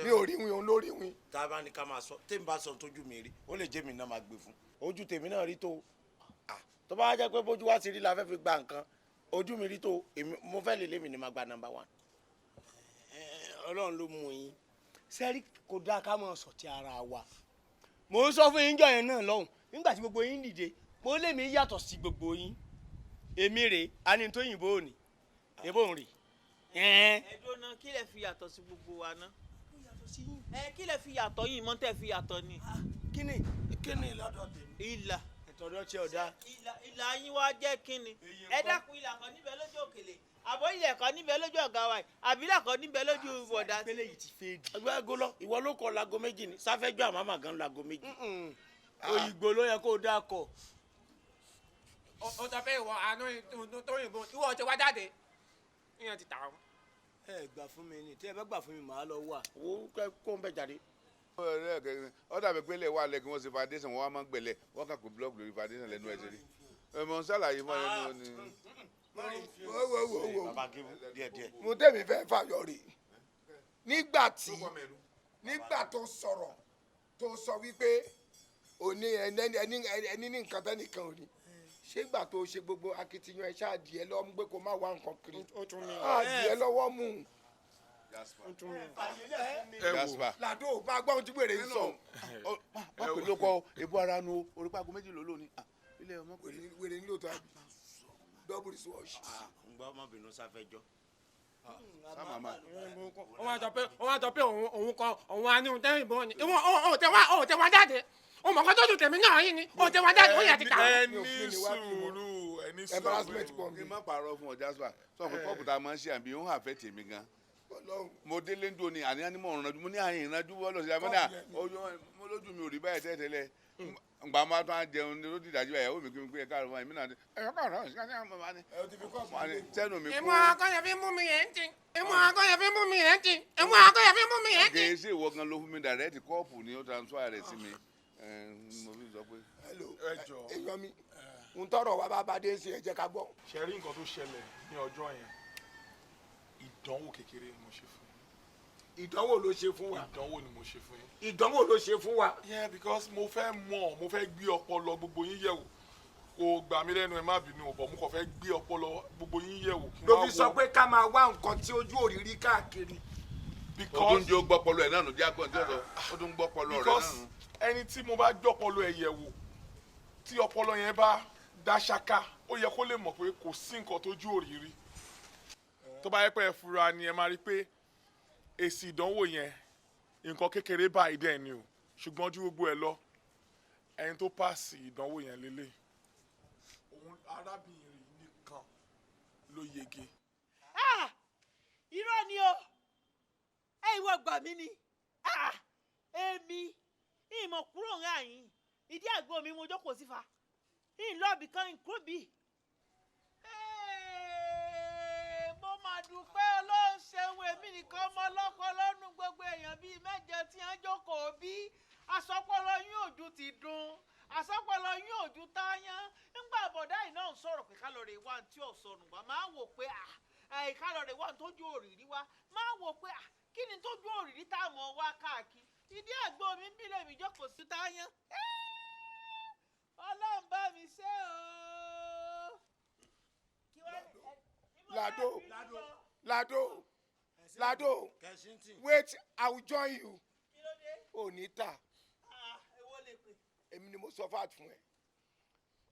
mi ò rí wín òun ló rí wín. tá a bá ní ká máa sọ tèmi bá sọ tójú mi rí ó lè jẹ́ mi náà máa gbé fún ojú tèmi náà rí tó tó bá jẹ́ pé bójú wá sí rí la fẹ́ fi gba nǹkan ojú mi rí tó mo fẹ́ lè lémi ni máa gba number 1. ọlọ́run ló mú yín sẹ́rí kò dáa ká máa sọ ti ara wa mo ń sọ fún yín jọ yẹn náà lọ́hùn nígbà tí gbogbo yín dìde mo lè mi yàtọ̀ sí gbogbo yín èmi rè á ní tó yìnbó òní èbó ń rè. ẹ̀dùn náà kí lè fi yàtọ̀ sí gbogbo wa ná. kí lè fi yàtọ̀ yìí mọ́ tẹ́ fi yàtọ̀ ni. kíni lọ́dọ̀ tèmi. ìlà ẹ̀tọ́dọ̀ tí ọ̀dà. ìlà yín wá jẹ́ kíni ẹ dákun ìlà kan níbẹ̀ lójú òkèlè àbọ̀ ilẹ̀ kan níbẹ̀ lójú ọ̀gá wa àbílẹ̀ kan níbẹ̀ lójú bọ̀dá. pélé yìí ti fẹ́ di. ẹgbẹ́ ego lọ ìwọ ló kọ lago méjì ni sáfẹ́jọ́ àmàmà gan lago méjì. òyìnbó ló yẹ kó dáa kọ. o sọ pé ìwọ àánú tó yìnbọn ìwọ ti wá jáde ìyẹn ti tà ọ́. ẹ gbà fún mi ni tí ẹ bá gbà fún mi màá lọ wà. owó kó ń bẹ jáde. ọ dàbí pé lè wà lẹ́kìn wọ́n ṣe foundation wọ́n wá máa ń gbẹ̀lẹ̀ wọ́n kà kó block lórí foundation lẹ́nu ẹ̀ ṣeré ẹ̀mọ̀ ṣàlàyé fún ẹnu ni. mo tẹ̀mí fẹ́ fàyọ rè nígbà tó sọ̀rọ̀ tó sọ wípé òní ẹni ní nǹkan tẹ́nìkan ò ní ṣé gbà tó ṣe gbogbo akitiyan ẹ ṣáà díẹ̀ lọ́wọ́ mú pé kó má wá nǹkan kiri díẹ̀ lọ́wọ́ mú. làdó bá gbọ́n tí wèrè ń sọ. wọ́n pè lóko ebú ara nu orí pàgọ́ méjì ló lónìí ilé ọmọ pè ní. wèrè ń lò tó àbí double swatch. ń gbọ́ ọmọbìnrin sáfẹ́jọ́. wọ́n wá sọ pé òun kọ òun á ní ohun tẹ́yìn bọ́ ni ìwọ ò tẹ wá jáde o mọ̀ kó tó dùn tèmi náà yìí ni o tẹ wá jáde ó yà ti tà. ẹni sùúrù kí n má pààrọ̀ fún ọjà sọ sọ fún kọ́ọ̀pù tá a máa ń ṣe àbí òun àfẹ́ tèmi gan. mo délé ń do ni àníyàn ni mo rànjú mo ní àyìn ìrànjú wọ́lọ̀ sí àmọ́dá mo lójú mi ò rí báyìí tẹ́tẹ́lẹ̀ ngbà máa tún á jẹun ní ló ti dájú ẹ̀yàwó mi kí mi pé ẹ̀ka àrùn mi náà ẹ̀yọ́ káàrọ̀ sẹ́nu mi kú. ìmú akọ́yẹ̀ fi mú mi yẹn ti ìmú akọ́yẹ̀ fi mú mi yẹn ti ìmú akọ́yẹ̀ fi mú mi yẹn ti. kì í ṣe ìwọ gan ló fún mi dàrẹ́tì kọ́ọ̀pù ni ó transfer rẹ̀ sí mi mo fi sọ pé. ẹjọ mi ń tọrọ wa bá dé sí ẹ jẹ́ ká gbọ́. ṣe rí nǹkan tó ṣẹlẹ̀ ní ọjọ́ yẹn ìdánwò kékeré ni mo ṣe fún yín. ìdánwò ló ṣe fún wa. ìdánwò ni mo ṣe fún yín. ìdánwò ló ṣe fún wa. yeah because mo fẹ́ mo fẹ́ gbé ọpọlọ gbogbo yín yẹ̀wò kò gbà mí lẹ́nu ẹ má bínú ọ̀bọ̀ mo kàn fẹ́ gbé ọpọlọ gbogbo yín yẹ̀wò. ló fi sọ pé ká máa wá nǹkan tí ojú òrìrí káàkiri. because ó tún jẹ́ gbọ́pọlọ ẹ̀ náà nù díẹ̀ kan tí ó tún gbọ́pọlọ rẹ̀ náà nù. because ẹni tí mo bá gbọ́pọlọ ẹ̀ yẹ̀wò tí ọpọlọ yẹn bá dá ṣáká ó yẹ kó lè mọ̀ pé kò sí nǹkan tójú òrìrí tó bá yẹ pé ẹ fura ni ẹ máa rí pé èsì ìdánwò yẹn nǹkan kékeré báyìí dẹ̀ ni o ṣùgbọ́n ju gbogbo ẹ lọ ẹni tó pàṣẹ ìdánwò yẹn lélẹ̀ òun arábìnrin nìkan ló yege. irọ́ ni o ìwọ gbà mí ni èmi ìmọ̀ kúrò ń rà yín ìdí àgbo mi mo jókòó sífà ìlọ́ọ̀bì kan ìkúròbì. mo máa dúpẹ́ Ọlọ́run ṣeun èmi nìkan ọmọ ọlọ́pọlọ nù gbogbo èèyàn bíi mẹ́jọ tí wọ́n jókòó bí àsọpọlọ yín òjú ti dùn àsọpọlọ yín òjú táyán ńgbà bọ̀dá yìí náà sọ̀rọ̀ pé kálọ̀rì wà tí ò sọnù wá máa wò pé kálọ̀rì wà tójú òrìrí wá máa wò pé kí ni tójú òrìrí tá a mọ̀ wá káàkiri ìdí àgbo mi ń bí lèmi jókòó sí táyán. Ọlọ́run bá mi ṣe o. Lado, wait, I will join you. Onita. Èmi ni mo sọ fat fún ẹ.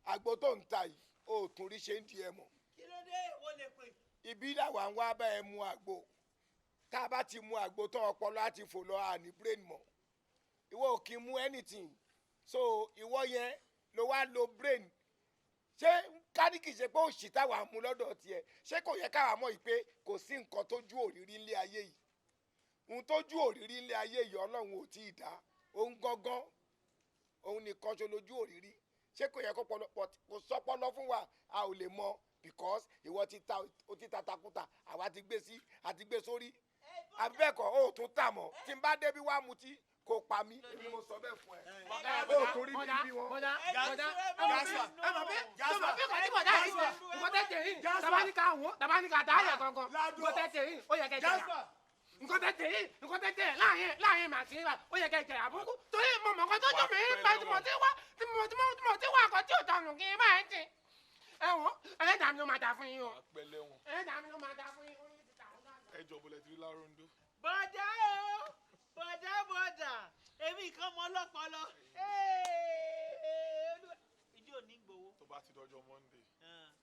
Àgbo tó ń ta yìí, o tún rí ṣe ń di ẹ mọ̀. Kí ló dé èwo lè pè? Ibi làwa ń wá bá ẹ mu àgbo. Tá a bá ti mu àgbo tán ọpọlọ á ti fò lọ àní brain mọ́. Ìwọ ò kí ń mu anything. So ìwọ yẹn ló wá lo brain. Ṣé kádìkì ṣe pé òṣì táwa mú lọ́dọ̀ tiẹ̀ ṣé kò yẹ káwa mọ̀ yìí pé kò sí nǹkan tójú òrírí ńlé ayé yìí ohun tójú òrírí ńlé ayé yìí ọlọ́run ò tí ì dá òun gangan òun nìkan ṣe lójú òrírí ṣé kò yẹ kó sọpọlọ fún wa a ò lè mọ because ìwọ ti ta takuta àwa ti gbé sí àti gbé sórí abẹ́ẹ̀kọ́ ó tún tà mọ́ tí n bá débi wá mutí kò pa mí èmi mo sọ bẹ́ẹ̀ fún ẹ. ó torí mi bí wọn. tabanika dáhà gangan nǹkan tẹ̀tẹ̀ yìí ó yẹ kẹ́ jẹ́ nǹkan tẹ̀tẹ̀ yìí nǹkan tẹ̀tẹ̀ láàyè màsí wa ó yẹ kẹ́ jẹ́ àbúkú torí mo mọ̀ nǹkan tó jọ mí nípa tí mo ti wá nǹkan tí ò tọ̀nù kí n bá ẹ̀ tì. ẹ wọ ẹlẹ́dàá mi ló máa dà fún yín o ẹlẹ́dàá mi ló máa dà fún yín. ẹ jọ bọlẹ tí láròndó. bọ̀dá o bọ̀dá èmi kan mọ ọlọ́pọlọ ìdí òní gbowó. tó bá ti dọjọ́ Monday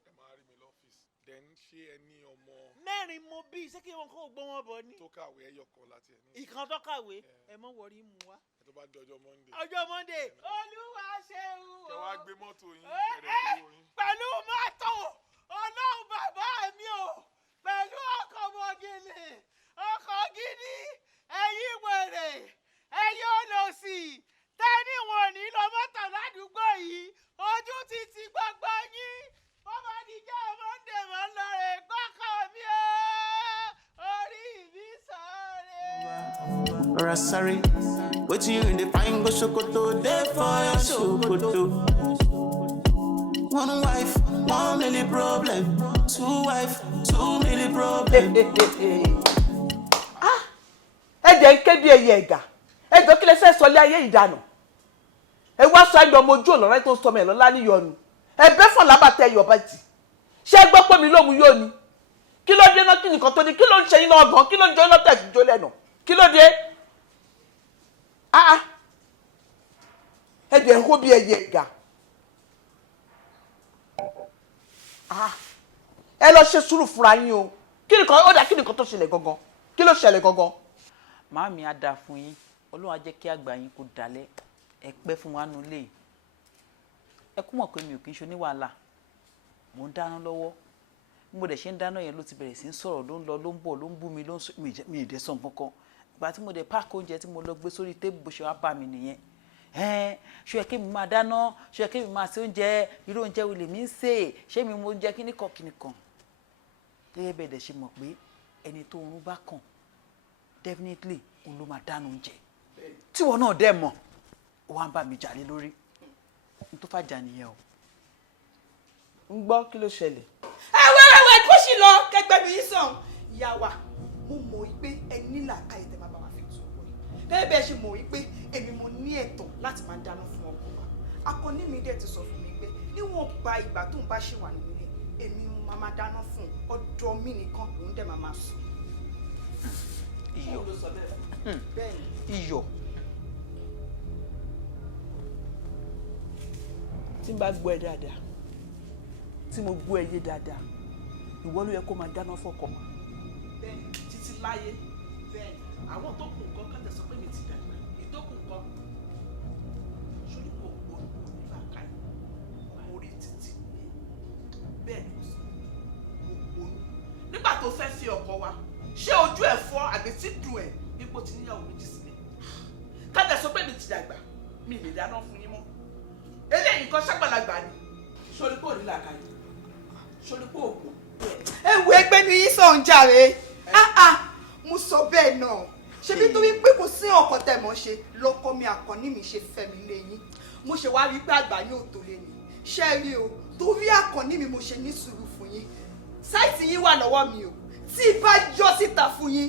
ẹ máa rí mi lọ́fíìsì then ṣé ẹ ní ọmọ. mẹ́rin mo bí ṣé kí wọn kó gbọ́ wọn bọ̀ ni. tó kàwé ẹyọ kan láti ẹ ní. ìkan tó kàwé ẹ mọ wọrí mu wá. ẹ tó bá di ọjọ́ Monday. ọjọ́ Monday olúwa ṣeun o. kẹ wá gbé mọ́tò yín kẹrẹ gbowó yín. pẹ̀lú mọ́tò ọlọ́run bàbá mi o or a sorry. Waiting you in the fine go shokoto, there for your shokoto. One wife, 1 million problem. 2 wife, 2 million problem. Ẹ jẹ́ ń ké bí ẹyẹ ẹ̀gà. Ẹ jọ kí lẹ fẹ́ sọ lé ayé ìdáná. Ẹ wá sọ ayé ọmọ ojú ọ̀lọ́rẹ́ tó ń sọmọ ẹ̀ lọ́lá níyọnu. Ẹ bẹ́ fún lábàtà ẹyọ ọba jì. Ṣé ẹ gbọ́ pé mi ló mu yóò ni? Kí ló dé náà kí nìkan tó ní? Kí ló ń ṣe yín náà gan? Kí ló ń jọ iná tẹ̀sí jó lẹ́nu? Kí ló dé? Ẹ jẹ́ ń hó bí ẹyẹ ẹ̀gà. Ẹ lọ ṣe sùúrù fúnra yín o. Kí nìkan ó dà kí nìkan tó ṣẹlẹ̀ gangan? Kí ló ṣẹlẹ̀ gangan? Màámi á dáa fún yín, Ọlọ́run á jẹ́ kí àgbà yín kó dalẹ̀, ẹ pẹ́ fún wa nulẹ̀. Ẹ kú mọ̀ pé mi ò kí ń ṣe oníwàhálà, mò ń dáná lọ́wọ́. Bí mo dẹ̀ ṣe ń dáná yẹn ló ti bẹ̀rẹ̀ sí ń sọ̀rọ̀, ló ń lọ, ló ń bọ̀, ló ń bú mi, mi ì dẹ̀ sọ nǹkan kan. Ìgbà tí mo dẹ̀ páàkì oúnjẹ tí mo lọ gbé sórí tébù bó ṣe wá bá mi nìyẹn. Ṣé yẹ kí mi máa dáná, ṣé yẹ kí mi máa ṣe oúnjẹ, irú oúnjẹ wo lèmi ń sè, ṣé mi mo oúnjẹ kíníkan. Gẹ́gẹ́ bẹ́ẹ̀ dẹ̀ ṣe mọ̀ pé ẹni tó oorun bá kàn definitely òun ló máa dáná oúnjẹ tí wọn náà dẹ̀ mọ̀ ó wá ń bá mi jà lé lórí n tó fàjà nìyẹn o. ń gbọ́ kí ló ṣẹlẹ̀. wẹ́wẹ́wẹ́ kó sì lọ kẹgbẹ́ mi sàn ìyá wa mo mọ̀ pé ẹ nílà ká ìtẹ̀ máa bá wa fi tù ú bọ̀ gẹ́gẹ́ bẹ́ẹ̀ ṣe mọ̀ pé èmi mo ní ẹ̀tọ́ láti máa dáná fún ọkọ wa akọni mi dẹ̀ ti sọ fún mi pé níwọ̀n gba ìgbà tó ń bá ṣe wà nílé èmi máa dáná fún ọ̀dọ̀ mi nìkan lòún dẹ̀ máa sùn. Iyọ̀ iyọ̀ tí n bá gbọ́ ẹ dáadáa tí mo gbọ́ ẹ yé dáadáa ìwọ ló yẹ kó máa dáná fọ́kọ ma. bẹ́ẹ̀ni títí láyé bẹ́ẹ̀ni àwọn tó kù nǹkan kọ́tẹ̀ sọ pé mi ti dàgbà ìtókù nǹkan sórí kò gbòòrò nígbà káyọ̀ mo rí títí bẹ́ẹ̀ni mo sọ mo gbòòrò nígbà tó fẹ́ fi ọkọ wa ṣé ojú ẹ̀ fọ́ àbí tí dùn ẹ̀ ipò tí níyàwó méjì sílẹ̀ kájà sọ pé mi ti dàgbà mi lè dáná fún yín mọ́ eléyìí nǹkan ṣàgbàlagbà ni sórí pé òní làkàyè sórí pé òògùn. ewu ẹgbẹ́ mi yín sọ̀ ń jàre mo sọ bẹ́ẹ̀ náà ṣebí torí pé kò sí ọkọ tẹ̀ mọ́ ṣe lọ́kọ mi àkànní mi ṣe fẹ́ mi lẹ́yìn mo ṣe wá rí pé àgbà yóò tó lé ní ṣé rí o torí àkànní mi mo ṣe ní sùúrù fún yín sáìtì yín wà lọ́wọ́ mi o tí bá yọ síta fún yín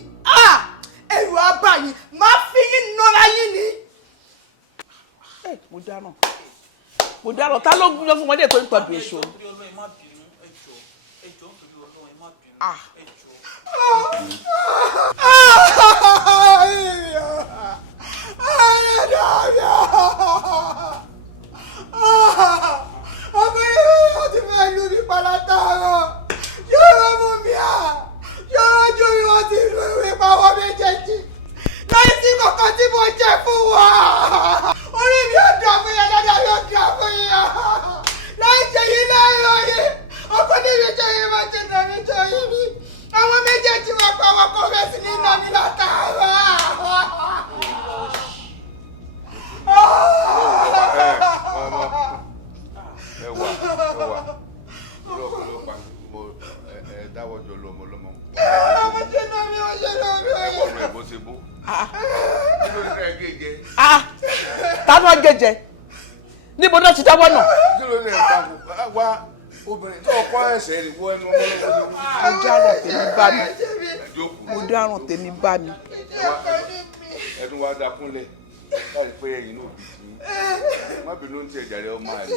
ẹ̀rù abá yín máa fi yín nọ́ra yín ni. mo dáràn ta ló gbúdọ̀ fún ọmọdé tó ń tọ́jú èso. ọmọ yìí ti fẹ́ lù mí pàlátàrọ̀ yóò mú mi yóò ju ìwọ̀n ti lù mí pàwọ́ méjèèjì láì sí kankan tí mo jẹ fún wa orí mi ò dùn fún yẹn dáadáa yóò dùn fún yẹn láì jẹ yìí láàárọ̀ yìí ọkọ níbi jẹ yìí máa jẹ tàbí jẹ yìí àwọn méjèèjì wọn pa wọn kọ fẹ́ sí nínú mi látàárọ̀. ẹwà ló pa mo dáwọ́ jọ lọ́mọ lọ́mọ. ọmọ ṣe náà mi ò ṣe náà mi ò ṣe. ẹ̀kọ́ rẹ̀ bó ṣe bó. kí ló ní ẹ gèjè. ta ló gèjè níbo náà ti dáwọ́ náà. kí ló ní ẹ bá wá obìnrin tó kọ́ ẹsẹ̀ rí wọ ẹnu ọmọ lọ́wọ́. mo dáràn tèmi bá mi mo dáràn tèmi bá mi. ẹnu wa dákúnlẹ̀ láti pé ẹ̀yin náà bí ti má bínú ní ti ẹ̀jàre ọmọ àlè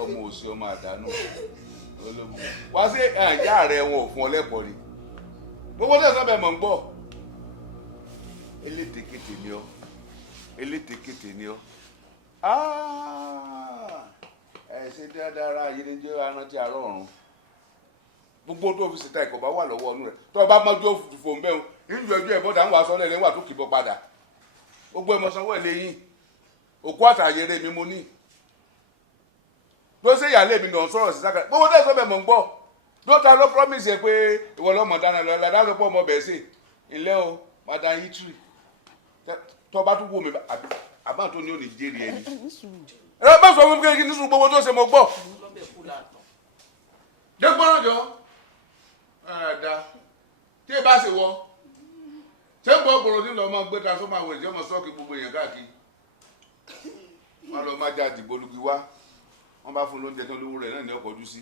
ọmọ òsì ọmọ àdánù ológun wá sí ẹ̀yà rẹ̀ wọn ò fún ọ lẹ́pọ̀ rí gbogbo tẹ̀ sọ́bẹ̀ mọ̀ ń gbọ́ elétekéte ni ọ elétekéte ni ọ ẹ ṣe dáadáa ayé jẹ́ arántí àárọ̀ ọ̀run gbogbo tó fi ṣètà ìkọ̀bá wà lọ́wọ́ ọ̀nù rẹ̀ tó o bá mọ́jú òfò ń bẹ́ẹ̀ ìlú ẹjọ́ ẹ̀bọ́dà ń wà sọ́lẹ̀ lẹ́yìn wà tó kìbọ̀ padà gbogbo ẹ̀mọ́sanwó ẹ̀ lẹ́yìn òkú àtàyèrè mi mo ní ló ṣe ìyàlẹ́ mi náà sọ̀rọ̀ sí sákàrà gbogbo tẹ̀sán bẹ̀ mọ̀ ń gbọ́ ló ta ló promise ẹ pé ìwọ lọ́mọ dáná lọ ládàá lọ́pọ̀ ọmọ bẹ̀ẹ́ sè ilé o madam yitri tó bá tún wò mí àbá tó ní òní jẹ́rìí ẹni. ẹ bá sọ fún mi kí ní sùn gbogbo tó ṣe mo gbọ́. jẹ́ gbọ́dọ̀ jọ ẹ̀ẹ́dá tí ẹ bá ṣe wọ ṣé gbọ́ ọ̀pọ̀lọpọ̀ ní lọ́ọ́ máa gbé ta sọ́mọ àwọn èèyàn máa sọ́ọ̀kì gbogbo èèyàn káàkiri wọ́n lọ máa já dìbò olùkí wá wọ́n bá fún lóúnjẹ tó lówó rẹ̀ náà ní ọkọ̀ ojú sí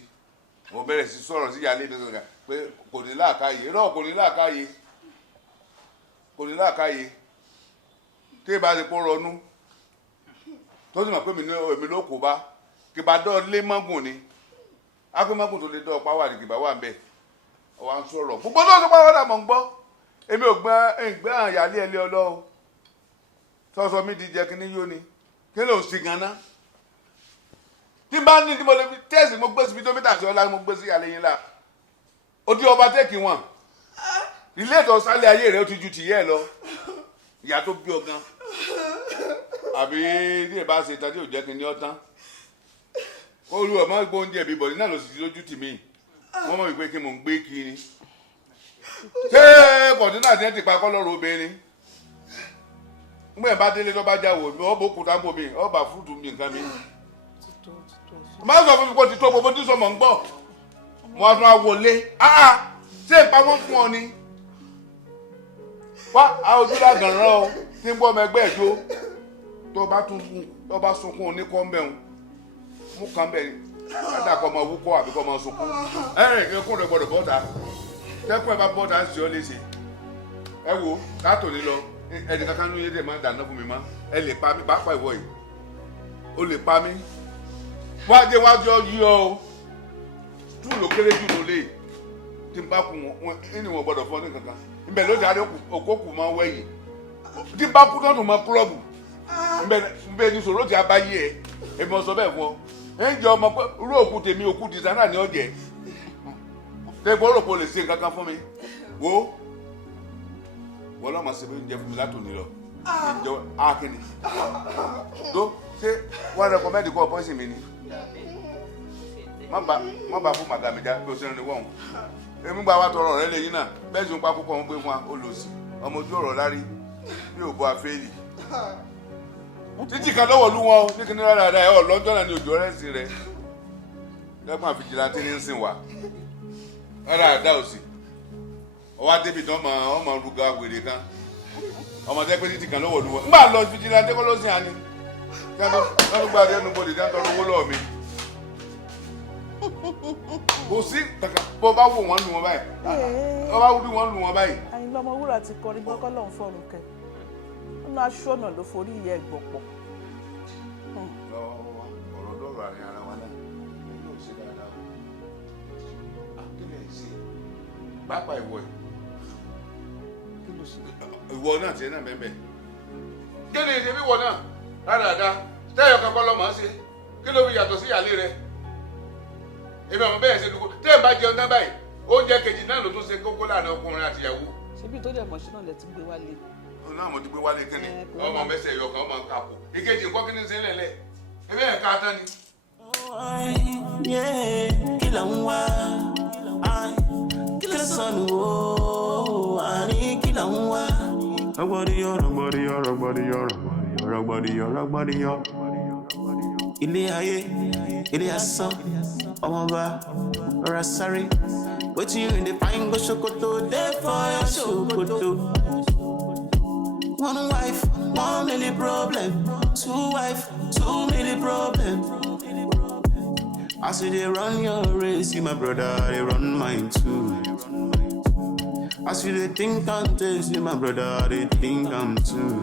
wọ́n bẹ̀rẹ̀ sí sọ̀rọ̀ sí ìyáálé ìdọ́sọ̀gà pé kò ní láàkáyé náà kò ní láàkáyé tí ì bá ti pọ́ rọnú tó sì mọ̀ pé èmi ló kó bá kìbá dọ́ lé mọ́gùn ni ápé mọ́gùn tó lè dọ́ ọ̀pá wà ní kìbá wà ń bẹ̀ ọ̀wá ń sọ̀rọ̀ gbogbo tó sọ pé àwọn ọ̀dà mọ̀ ń gbọ́ èmi ò gbẹ́ àyálé ẹlẹ́ ọlọ́ọ̀ sọ́sọ́ mi di jẹ́ kí ní yó ni kí ló ń sin ganan tí n bá ní tí mo lè fi tẹ́sì mo gbé síbi tó mítà sí ọlá mo gbé sí ìyàlẹ́ yín la ó di ọba tẹ́kì wọn ilé ìtọ́ sálẹ̀ ayé rẹ̀ ó ti ju tìyẹ́ ẹ lọ ìyá tó bí ọ gan àbí ní ìbá ṣe tán tí ò jẹ́ kí ní ọ tán ó lu ọmọ gbó oúnjẹ ìbí bọ̀dí náà ló sì ti lójú tì mí wọ́n mọ̀ wípé kí mò ń gbé kiri ṣé kọ̀ǹtínà ti ń ti pa kọ́ lọ́rùn obìnrin ngbẹ bá délé tó bá já wò mí ọbọ òkúta ń bò mí ọba fúrúùtù mi nǹkan mi. má sọ fún mi kó ti tó gbogbo tí sọmọ ń gbọ́ wọn tún á wọlé ṣé ìpamọ́ fún ọ ni. wá a ojú lágànrán o tí ń bọ́ ọmọ ẹgbẹ́ ẹ̀jọ́ tó bá sunkún oníkọ́ ń bẹ̀rù mú kan bẹ̀ ádà kọ́ ọmọ wúkọ́ àbí kọ́ ọmọ sunkún ẹ̀rìn ikú rẹ̀ gbọ́dọ̀ bọ́ta tẹ́kùn ẹ̀ bá bọ́ta ń sì ọ́ léṣe ẹ wo látò ní lọ ẹni kankan ló yé dè máa dáná fún mi má ẹ lè pa mí pàápàá ìwọ yìí ó lè pa mí wájú yí ọ o tú ló kéré jù ló lè tí n bá kú wọn ẹni wọn gbọ́dọ̀ fún ọ ní kankan ibẹ̀ ló darí òkókù máa wẹ̀yìn tí n bá kú náà tó máa kúrọ̀bù ibẹ̀ ní sòrò tí a bá yí ẹ èmi ọ̀sọ́ bẹ́ẹ̀ fún ọ ẹ ń jẹ ọmọ pé irú òkú tèmi òkú dìsáínà ní ọ̀jẹ̀ tẹ́gbọ́n rò pé o lè ṣe nǹkan kan fún mi wo wọ́n lọ́mọ sí oúnjẹ fún mi látòní lọ ìjọ akínni tó ṣé wọ́n rẹkọmẹ́ndì kọ́ pọ́ìsì mi ni má bàa fún màgà mi já bí o ṣe ń rin wọ́n èmi gba wa tọrọ rẹ lẹ́yìn náà bẹ́ẹ̀ sì ń pa púpọ̀ wọn gbé fún wa ó lò sí ọmọ ojú ọ̀rọ̀ lárí bí ò bọ́ afẹ́lì títí kan lọ́wọ́ lú wọn ní kíní rárá ẹ̀ ọ̀ lọ́jọ́ náà ni òjò rẹ̀ sí rẹ̀ lẹ́gbọ̀n àfijìláńtì ní ń sìn wá rárá àdá òsì ọwọ́ adébí tán ọmọ ruga wèrè kan ọmọdé pé títí kan lọ́wọ́ lúwọ́ nígbà lọ fìjìláńtì kọ́ ló sìn àní lọ́dún gbàdé ẹnu bọ́dé dáńtọ́ owó lọ́ọ̀ mi kò sí kankan bó bá wò wọ́n lù wọ́n báyìí bó bá wù wọ́n lù wọ́n báyìí. Àyìnlá Ọmọwúrà ti kọrin gbọ́kọ́ lọ́hún fọ́run kẹ ó ná aṣọ náà ló forí ìyá ẹ̀ gbọ̀pọ̀. ọ̀rọ̀ lọ́rọ̀ àárín ara wa náà yóò ṣe dáadáa o àkílẹ̀ ṣe pápá ìwọ ẹ̀ ìwọ náà tiẹ̀ náà bẹ́ẹ̀ kí ni ìdí wíwọ náà dáadáa tẹ́yọ̀ kankan lọ́mọ ṣe kí ló fi yàtọ̀ sí ìyàlé rẹ èmi àwọn bẹ́ẹ̀ ṣe dúró tẹ́ ẹ̀ bá jẹun náà báyìí oúnjẹ kejì náà ló tún ṣe kókó láàrin ọkùnrin àti ìyàwó. ṣebí tó dẹ̀ mọ̀ sí náà lẹ ti gbé wálé. ó náà mo ti gbé wálé kíni ọmọ mẹsẹ̀ ẹ̀yọ̀ kan ọmọ kakò ìkejì nǹkan kí ni ṣe lẹ̀lẹ̀ ẹbí ẹ̀ ká tán ni. kí ló ń wá kí ló sọnù o àní kí ló ń wá. rọgbọdiyọ ilé ayé ilé asán ọmọọba rọra sáré wetin you dey find go ṣòkòtò dey for your ṣòkòtò. One wife, 1 million problem. 2 wife, 2 million problem. As you dey run your race, see my brother, they run mine too. As you dey think I'm taste, see my brother, they think I'm too.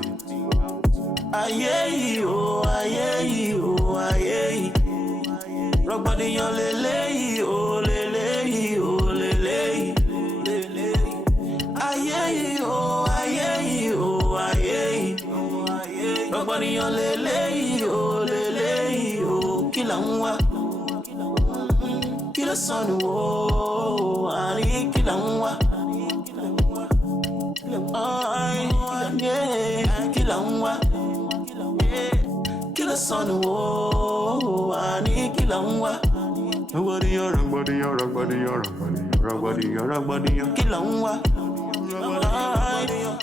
Aye, oh, aye, oh, aye. Rogbodiyan lele, oh, lele, oh, lele, lele. Aye, oh, aye, oh, aye. Rogbodiyan lele, oh, lele, oh. Kí là ń wá, kí ló sọnù, oh, àní kí là ń wá. Kí là ń wá, kí ló sọnù, oh, àní kí là ń wá. Rogbodiyan, kí là ń wá.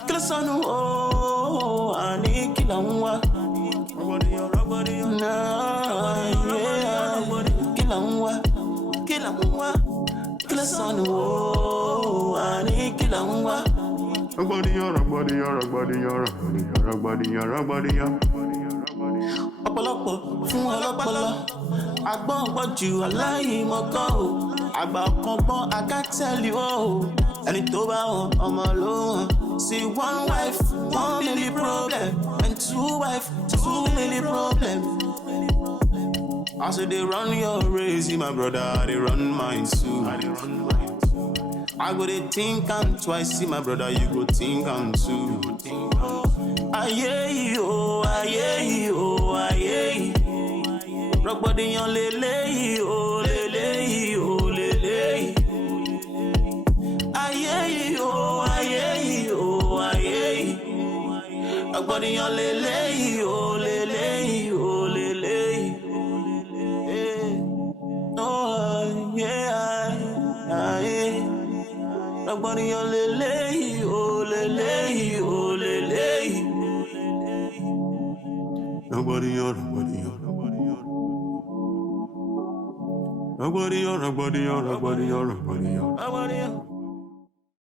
Kí ló sọnù, oh, àní kí là ń wá. Kí là ń wá, kí là ń wá. Kí ló sọnù, oh, àní kí là ń wá. Rogbodiyan. Ọ̀pọ̀lọpọ̀ fún ọlọ́pọlọ, àgbọ̀n pọ̀jù aláìmọ̀kan o, àgbà kan gbọ́n I can't tell you o, ẹni tó bá wọn ọmọ ló wọn. See one wife, 1 million problem, and 2 wife, 2 million problem. I say they run your race, my brother, they run mine too. I go they think I'm twice, see my brother, you go think I'm two. Aye, oh, aye, oh, aye. Rogbodiyan lele, oh, lele, oh, lele. Aye, oh, aye, oh, aye. Rogbodiyan lele, oh, lele, oh, lele. Oh, yeah, aye. Rogbodiyan lele, oh, lele, oh, lele. Rogbodiyan. Rogbodiyan.